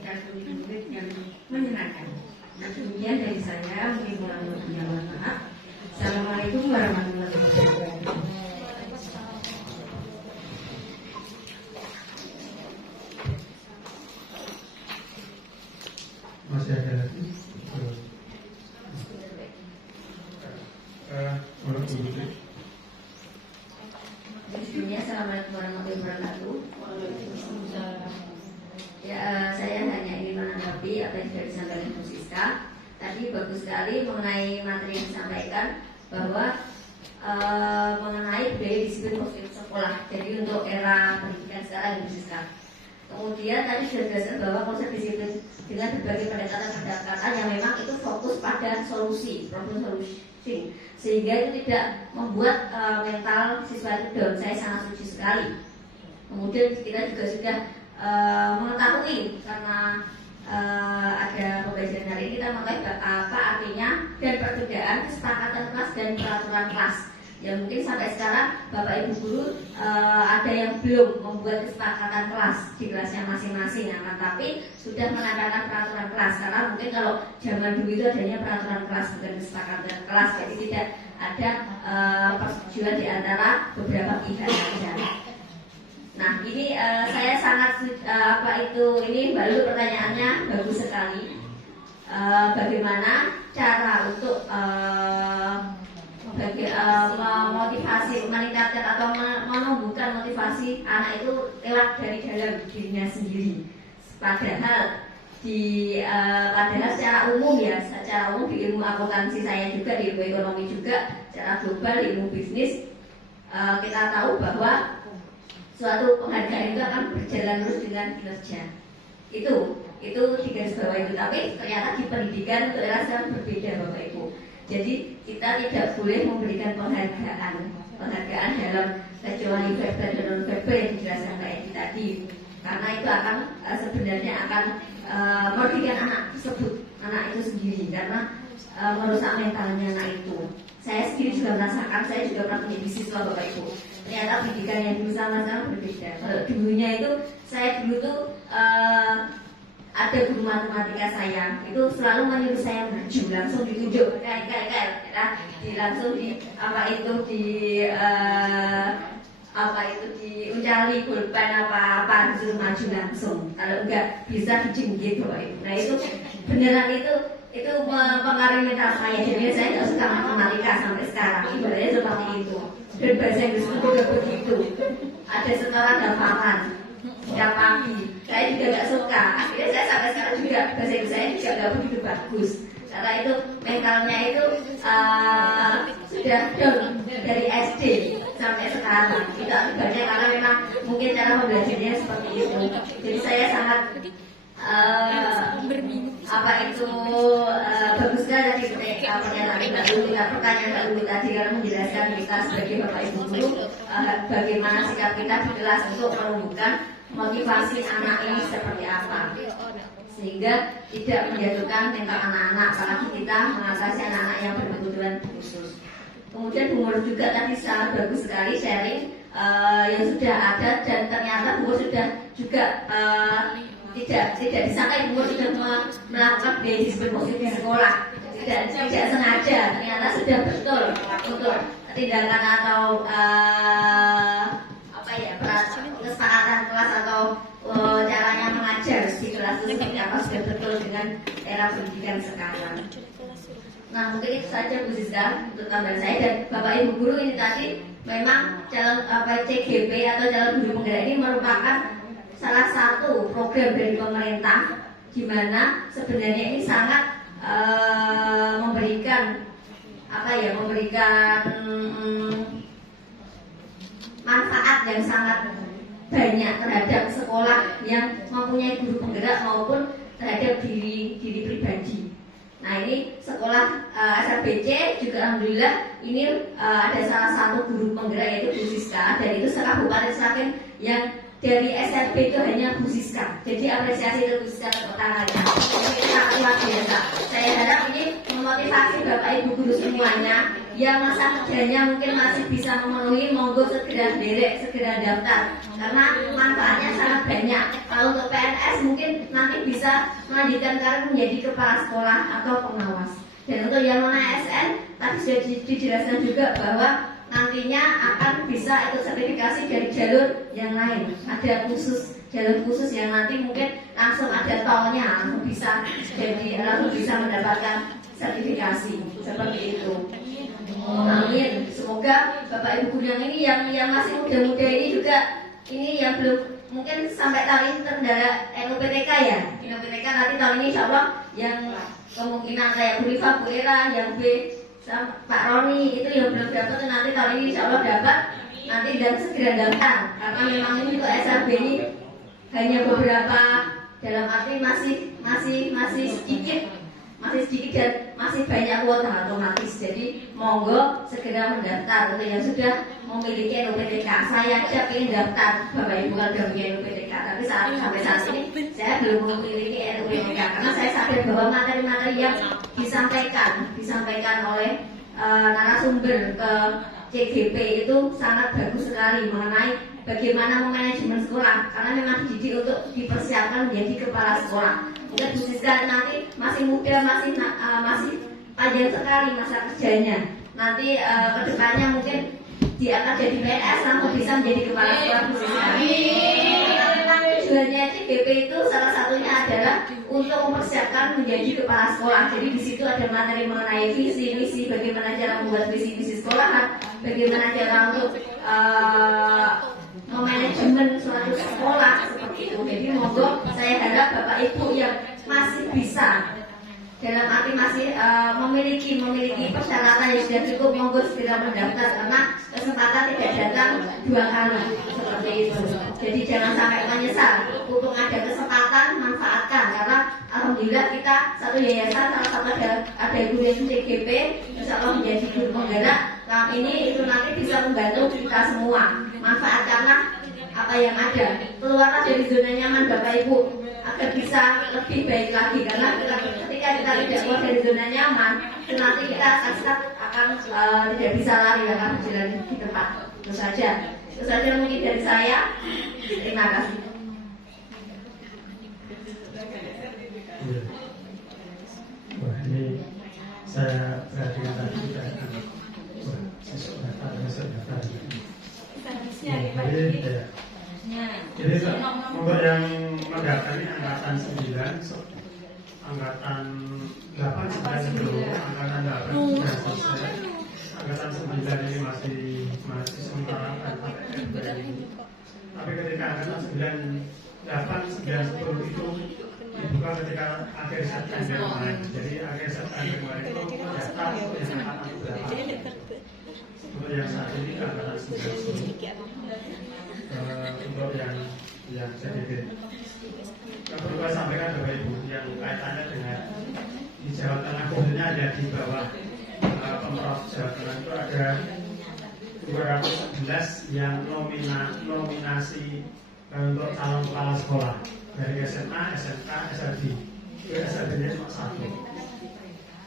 Dan murid yang menyenangkan. Nah demikian dari saya, mungkin kurang lebihnya mohon maaf. Assalamualaikum warahmatullahi wabarakatuh. Masih ada lagi? Orang dulu. Sebelumnya, Assalamualaikum warahmatullahi wabarakatuh. Ya, saya hanya ingin menanggapi apa yang sudah disampaikan Bu Siska. Tadi bagus sekali mengenai materi yang disampaikan bahwa mengenai budaya disiplin positif sekolah. Jadi untuk era pendidikan sekarang Bu Siska. Kemudian tadi sudah dijelaskan bahwa konsep disiplin dengan berbagai pendekatan yang memang itu fokus pada solusi, problem solution, sehingga itu tidak membuat mental siswa itu down. Saya sangat setuju sekali. Kemudian kita juga sudah mengetahui karena ada pembelajaran hari ini kita mengetahui apa artinya dan perbedaan kesepakatan kelas dan peraturan kelas. Ya mungkin sampai sekarang Bapak Ibu guru ada yang belum membuat kesepakatan kelas di kelasnya masing-masing, tapi sudah menempelkan peraturan kelas. Karena mungkin kalau zaman dulu itu adanya peraturan kelas bukan kesepakatan kelas, jadi tidak ada persetujuan di antara beberapa pihak saja. Nah ini saya sangat ini baru pertanyaannya bagus sekali. Bagaimana cara untuk memotivasi, meningkatkan atau menumbuhkan motivasi anak itu lewat dari dalam dirinya sendiri. Padahal secara umum ya, secara umum di ilmu akuntansi saya juga, di ilmu ekonomi juga, secara global di ilmu bisnis kita tahu bahwa suatu penghargaan itu akan berjalan terus dengan kinerja. Itu di garis bawah itu. Tapi ternyata di pendidikan untuk era sekarang berbeda Bapak Ibu. Jadi kita tidak boleh memberikan penghargaan dalam kecuali verbal dan non verbal yang dijelaskan Mbak Edi tadi, karena itu akan sebenarnya akan merugikan anak itu sendiri karena merusak mentalnya anak itu. Saya sendiri juga merasakan, saya juga pernah menjadi siswa Bapak Ibu. Ternyata pendidikan yang dulu sama berbeda. Kalau dulunya itu saya dulu tuh ada guru matematika saya itu selalu menyuruh saya maju, langsung ditunjuk langsung diuncali pulpen apa disuruh maju langsung, kalau enggak bisa dijinggit Bapak Ibu. Nah itu beneran itu mempengaruhi mental saya. Jadi saya nggak suka matematika sampai sekarang, ibaratnya seperti itu. Dan bahasa Inggris itu juga begitu, ada setoran hafalan setiap pagi. Saya juga nggak suka. Akhirnya saya sampai sekarang juga bahasa Inggris saya juga nggak begitu bagus. Karena itu mentalnya itu sudah down dari SD sampai sekarang. Itu akibatnya karena memang mungkin cara pembelajarannya seperti itu. Jadi saya sangat bagus sekali pertanyaan Mbak Lumi tadi karena menjelaskan kita sebagai Bapak Ibu guru bagaimana sikap kita di kelas untuk menumbuhkan motivasi anak ini seperti apa, sehingga tidak menjatuhkan mental anak-anak, apalagi kita mengatasi anak-anak yang berkebutuhan khusus. Kemudian Bu Mur juga tadi sangat bagus sekali sharing yang sudah ada, dan ternyata Bu Mur sudah juga tidak disangka ibu sudah melakukan biaya distribusi di sekolah, tidak sengaja, ternyata sudah betul untuk tindakan atau kesepakatan kelas atau caranya mengajar di kelas itu seperti apa sudah betul dengan era pendidikan sekarang. Nah mungkin itu saja Bu Zizka untuk tambahan saya, dan Bapak Ibu guru ini tadi memang calon CGP atau calon guru penggerak ini merupakan salah satu program dari pemerintah di mana sebenarnya ini sangat memberikan manfaat yang sangat banyak terhadap sekolah yang mempunyai guru penggerak maupun terhadap diri pribadi. Nah ini sekolah SRBC juga alhamdulillah ini ada salah satu guru penggerak yaitu Bu Siska, dan itu sekabupaten Sragen yang dari SRB itu hanya Bu Siska. Jadi apresiasi untuk Bu Siska, tepuk tangannya. Ini sangat luar biasa. Saya harap ini memotivasi Bapak Ibu guru semuanya yang masa kerjanya mungkin masih bisa memenuhi, monggo segera derek, segera daftar, karena manfaatnya sangat banyak. Kalau untuk PNS mungkin nanti bisa melanjutkan karir menjadi kepala sekolah atau pengawas. Dan untuk yang non ASN tadi sudah dijelaskan juga bahwa nantinya akan bisa ikut sertifikasi dari jalur yang lain. Ada jalur khusus yang nanti mungkin langsung ada tolnya, langsung bisa mendapatkan sertifikasi seperti itu. Amin. Semoga Bapak Ibu guru yang ini yang masih muda-muda ini juga ini yang belum mungkin sampai tahun ini terkendala NUPTK ya. NUPTK nanti tahun ini insya Allah yang kemungkinan kayak Bu Rifa, Bu Era, yang B sama Pak Roni itu yang belum dapat, nanti tahun ini insya Allah dapat nanti dan segera daftar, karena memang ini untuk SRB ini hanya beberapa, dalam arti masih sedikit dan masih banyak kuota otomatis. Jadi monggo segera mendaftar untuk yang sudah memiliki NUPTK. Saya aja ingin daftar Bapak Ibu kalau sudah memiliki NUPTK, tapi sampai saat ini saya belum memiliki NUPTK karena saya sadar bahwa materi-materi yang disampaikan oleh narasumber ke CGP itu sangat bagus sekali mengenai bagaimana memanajemen sekolah, karena memang dididik untuk dipersiapkan menjadi kepala sekolah. Mungkin Bu Siska nanti masih muda, masih panjang sekali masa kerjanya. Nanti kedepannya mungkin dia akan jadi PNS, langsung bisa menjadi kepala sekolah Bu Siska. Tujuannya CGP itu salah satunya adalah untuk mempersiapkan menjadi kepala sekolah. Jadi di situ ada materi mengenai visi misi, bagaimana cara membuat visi misi sekolahan, bagaimana cara untuk memanajemen suatu sekolah seperti itu. Jadi monggo saya harap Bapak Ibu yang masih bisa, dalam arti masih memiliki persyaratan yang sudah cukup, monggo segera mendaftar, karena kesempatan tidak datang dua kali seperti itu. Jadi jangan sampai menyesal. Untuk ada kesempatan manfaatkan, karena alhamdulillah kita satu yayasan, salah satu ada guru yang CGP, insya Allah menjadi guru penggerak. Nah ini itu nanti bisa membantu kita semua. Manfaatkanlah apa yang ada, keluarlah dari zona nyaman Bapak Ibu agar bisa lebih baik lagi, karena ketika kita tidak keluar dari zona nyaman nanti kita akan tidak bisa lari, akan berjalan di tempat. Itu saja mungkin dari saya. Terima kasih. Wah, ini saya perhatikan tadi kita besok daftar. Jadi untuk yang mendaftar ini angkatan 9, angkatan 8 sebenarnya belum, angkatan 8 sudah selesai, angkatan 9 ini masih sementara tapi ketika angkatan 8, 9, 10 itu dibuka ketika akhir September kemarin. Jadi akhir September kemarin itu daftar untuk yang angkatan berapa. Untuk yang saat ini angkatan 9 untuk yang CDD. Yang perlu saya sampaikan Bapak Ibu, yang kaitannya dengan di Jawa Tengah, khususnya ada di bawah Pemprov Jawa Tengah itu ada 211 yang nominasi untuk calon kepala sekolah dari SMA, SMK, SLB. SLB-nya cuma 1.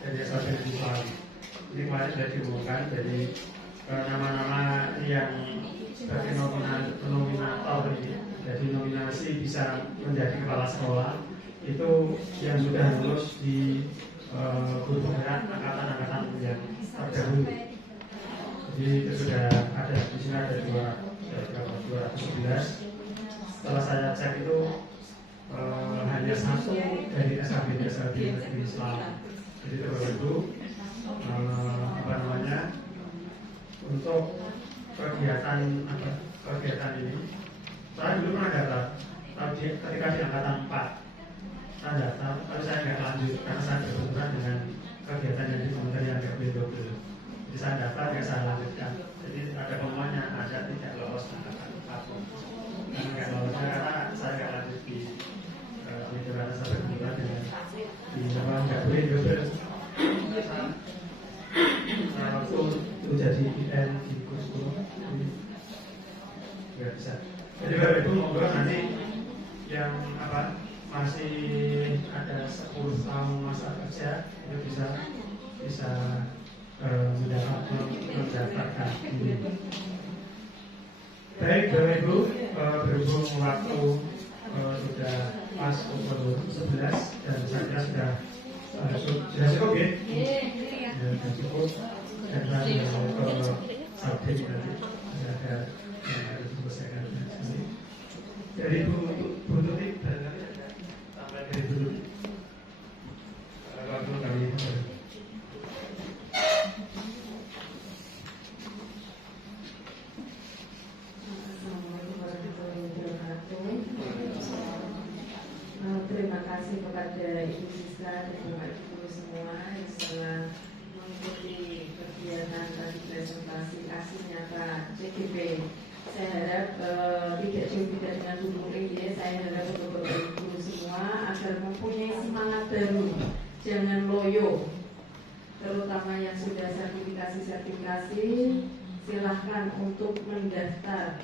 Jadi SLB di Bali. Ini kemarin sudah diumumkan, jadi nama-nama yang sebagai nominator ini jadi nominasi bisa menjadi kepala sekolah itu yang sudah lulus di guru penggerak angkatan-angkatan yang terdahulu. Jadi itu sudah ada di sini ada 211. Setelah saya cek itu hanya satu dari SKB Negeri Islam. Jadi itu apa namanya untuk kegiatan ini. Saya dulu pernah daftar, ketika di angkatan 4 saya daftar, tapi saya nggak lanjut karena saya berbenturan dengan kegiatan yang di Kementerian KPDB. Jadi saya daftar nggak saya lanjutkan. Jadi ada pengumumannya ada tidak lolos angkatan 4. Karena nggak lolos karena saya nggak lanjut di karena saya berbenturan dengan di nama nggak boleh double. Waktu itu jadi IN di kursus nggak bisa. Jadi Bapak Ibu monggo nanti yang masih ada 10 tahun masa kerja itu bisa mendaftarkan diri. Baik Bapak Ibu, berhubung waktu sudah pas pukul 11 dan saya kira sudah cukup ya? Sudah cukup dan saya mau ke subjek nanti ada yang harus diselesaikan. Jadi Bu Tuti sampai dari dulu waktu kami terima kasih kepada Ibu Sisla dan Bapak Ibu semua yang telah mengikuti kegiatan tadi presentasi kasih nyata CGP. Saya harap tidak jauh dengan Bu Putri, saya harap untuk Bapak Ibu semua agar mempunyai semangat baru, jangan loyo, terutama yang sudah sertifikasi silahkan untuk mendaftar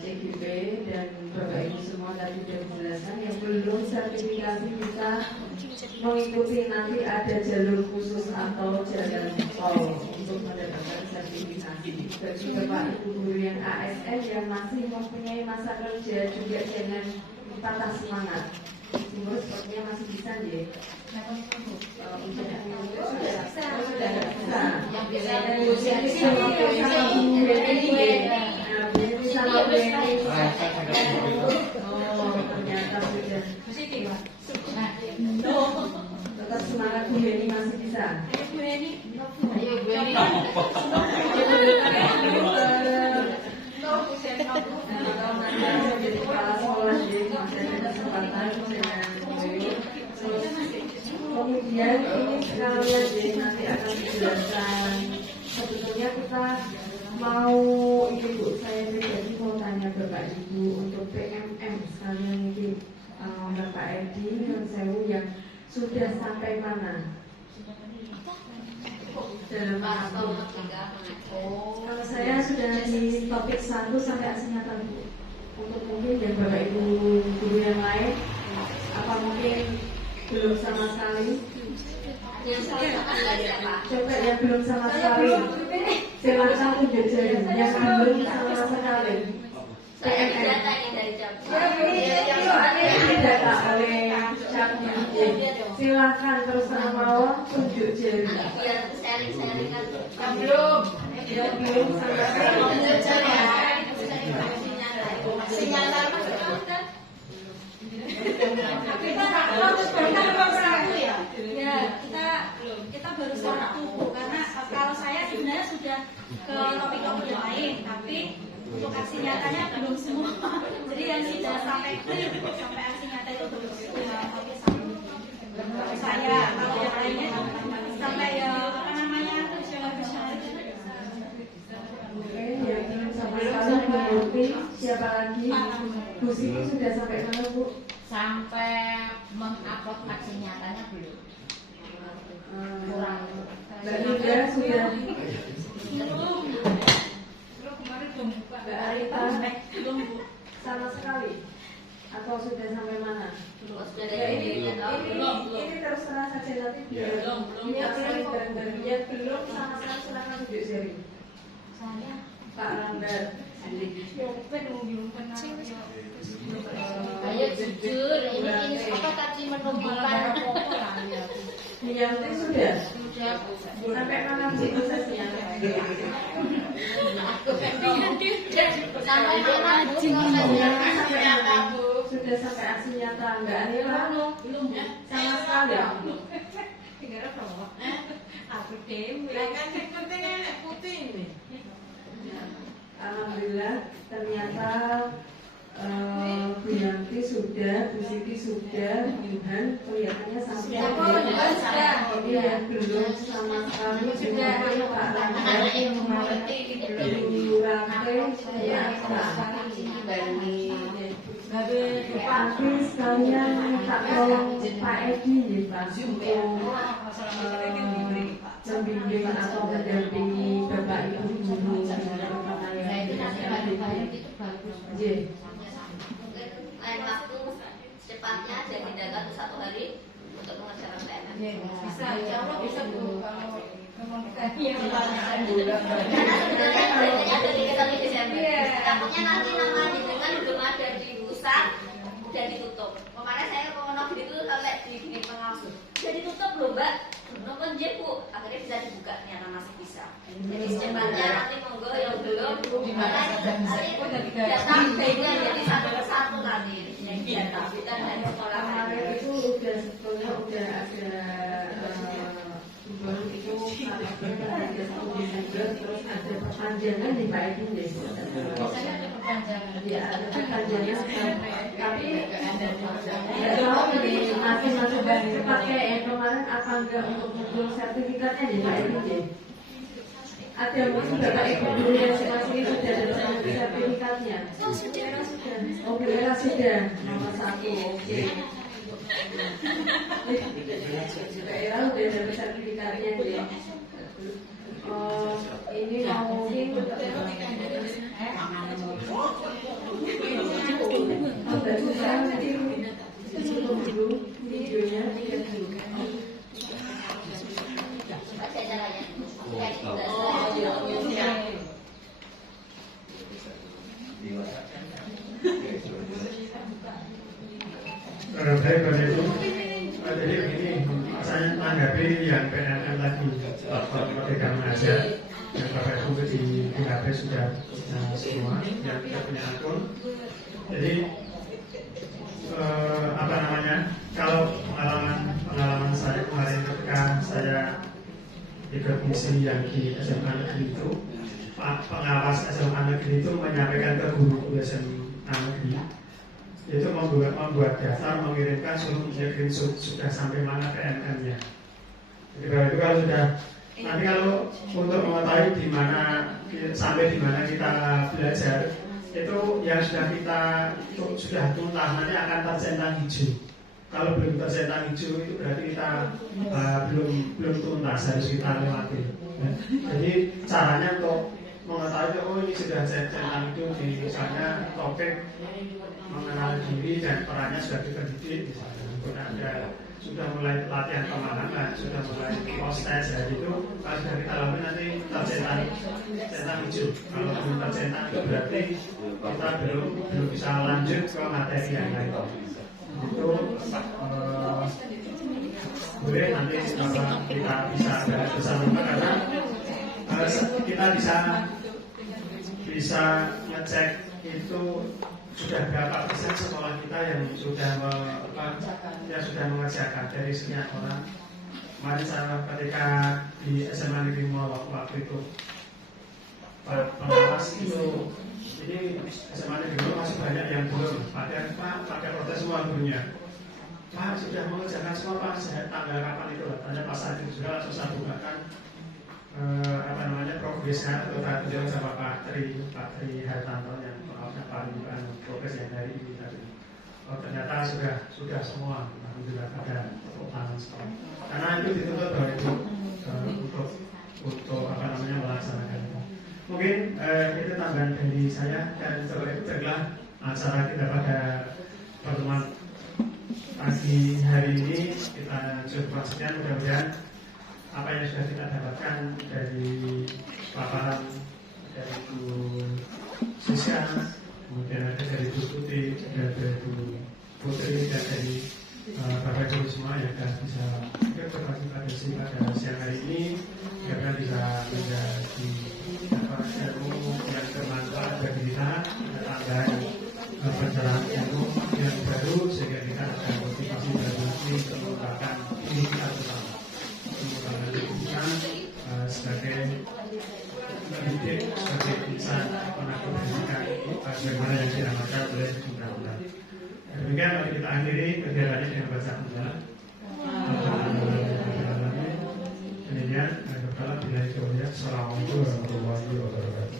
CGP dan Bapak Ibu semua tadi sudah menjelaskan yang belum sertifikasi bisa mengikuti nanti ada jalur khusus atau jalan tol untuk mendapatkan sertifikasi. Bagi Bapak Ibu guru yang ASN yang masih mempunyai masa kerja juga jangan patah semangat. Umur sepertinya masih bisa ya. Yang bisa negosiasi sama ternyata sudah tetap semangat Bu Yeni masih bisa. Ayo Bu Yeni. Jadi kepala sekolah jadi masih ada kesempatan dengan kemudian ini sekalian jadi nanti akan dijelaskan. Sebetulnya kita mau ini Bu, saya pribadi mau tanya Bapak Ibu untuk PMM sekalian mungkin Bapak Edi dan Sewu yang sudah sampai mana? Dalam waktu. Kalau saya sudah di topik 1 sampai aksi nyata Bu. Untuk mungkin yang Bapak Ibu guru yang lain, apa mungkin belum sama sekali? Coba yang belum sama sekali. Silakan tunjuk jari yang belum sama sekali. Data oleh Capnya. Silakan terus sama tunjuk jari. Yang belum sama sekali. Kita baru satu karena kalau saya sebenarnya sudah ke topik-topik yang lain, tapi untuk aksi nyatanya belum semua. Jadi yang sudah sampai aksi nyata itu belum semua. Tapi saya kalau yang lainnya sampai apa namanya Yang sama sekali Bu siapa lagi? Bu Siti sudah sampai mana Bu? Sampai mengupload aksi nyatanya belum. Mbak Nida sudah. Mbak Arita sama sekali atau sudah sampai mana? Ini terus terang saja nanti ini akan bareng-bareng yang belum sama sekali silakan tunjuk jari. Pak Randa Ayo jujur, ini apa tadi menumbuhkan Wiyanti sudah sudah sampai malam itu sesinya. sampai mana Sudah sampai aksi nyata enggak nih belum sama sekali ya. Aku dewe. Kan sing penting enek putih ini. Alhamdulillah ternyata Bu Yanti sudah, Bu Siti sudah, Tuhan kelihatannya sampai ini yang belum sama sekali sudah Pak Langgar Bu Rante saya tapi sekalian minta tolong Pak Edi ya Pak untuk membimbing atau mendampingi Bapak Ibu guru lain waktu secepatnya ada tindakan 1 hari untuk mengerjakan PNS. Bisa, insya Allah bisa Bu. Kalau komunikasi yang Karena sebenarnya beritanya dari kita di Desember. Takutnya nanti nama dengan belum ada di pusat udah ditutup. Kemarin saya ke Wonogiri itu sampai di pengawas. Udah ditutup loh Mbak. Nonton je Bu, akhirnya bisa dibuka ternyata masih bisa. Jadi secepatnya nanti monggo yang belum nanti data baiknya jadi satu persatu nanti yang data kita dari sekolah kemarin itu udah sebetulnya udah ada baru itu ada 1 Desember terus ada perpanjangan di Pak Edi deh. biasanya ada perpanjangan. Ya ada perpanjangan tapi masih masuk cepat kayak yang kemarin apa enggak untuk muncul sertifikatnya di Pak Edi. Ada mungkin Bapak Ibu guru yang masih sudah ada sertifikatnya. Oh sudah. Sudah nomor 1 oke. Daerah udah ada sertifikatnya deh. Ini mau dulu videonya lihat dulu. baca caranya. Baik pada itu, jadi begini, saya menanggapi yang PNM tadi, platform Merdeka Mengajar, yang Bapak Ibu di PKP sudah semua yang tidak punya akun. Jadi apa namanya? Kalau pengalaman saya kemarin ketika saya ikut misi yang di SMA Negeri itu, pengawas SMA Negeri itu menyampaikan ke guru SMA Negeri itu membuat daftar, mengirimkan suruh screenshot sudah sampai mana PNM-nya. Jadi itu kalau sudah nanti kalau untuk mengetahui di mana sampai di mana kita belajar itu yang sudah kita itu sudah tuntas nanti akan tercentang hijau. Kalau belum tercentang hijau itu berarti kita belum tuntas, harus kita lewati. Jadi caranya untuk mengetahui oh ini sudah centang itu di misalnya topik mengenal diri dan perannya sudah dipendidik misalnya ada sudah mulai latihan pemahaman, sudah mulai proses ya itu kalau sudah kita lalui nanti tercentang hijau. Kalau belum tercentang itu berarti kita belum bisa lanjut ke materi yang lain. Itu boleh nanti kita bisa bahas bersama karena kita bisa ngecek itu sudah berapa persen sekolah kita yang sudah mengerjakan dari sekian orang. Kemarin saya ketika di SMA Negeri Mall waktu itu pengawas itu ini SMA Negeri Mall masih banyak yang belum pakai protes semua gurunya. Pak sudah mengerjakan semua Pak, saya tanggal kapan itu tanya pas saat itu sudah langsung saya bukakan progresnya atau tadi sama Pak Tri Hartanto yang pengawasnya paling progres yang dari ini tadi. Oh ternyata sudah semua, alhamdulillah ada tepuk tangan semua. Karena itu dituntut bahwa itu untuk melaksanakan itu. Mungkin itu tambahan dari saya dan setelah itu adalah acara kita pada pertemuan pagi hari ini kita coba sekian mudah-mudahan apa yang sudah kita dapatkan dari paparan dari Bu Siska, kemudian ada dari Bu Tuti, ada dari Bu Putri, dan dari Bapak Ibu semua yang akan bisa berpartisipasi pada siang hari ini karena bisa menjadi ilmu yang bermanfaat bagi kita, tambahan pencerahan ilmu yang baru sehingga kita akan motivasi berarti untuk mengembangkan ini kita bersama mengembangkan kita sebagai pendidik, sebagai insan penanggung pendidikan bagaimana yang dinamakan oleh undang-undang. Demikian mari kita akhiri kegiatannya dengan baca hamdalah. Demikian, Assalamualaikum warahmatullahi wabarakatuh.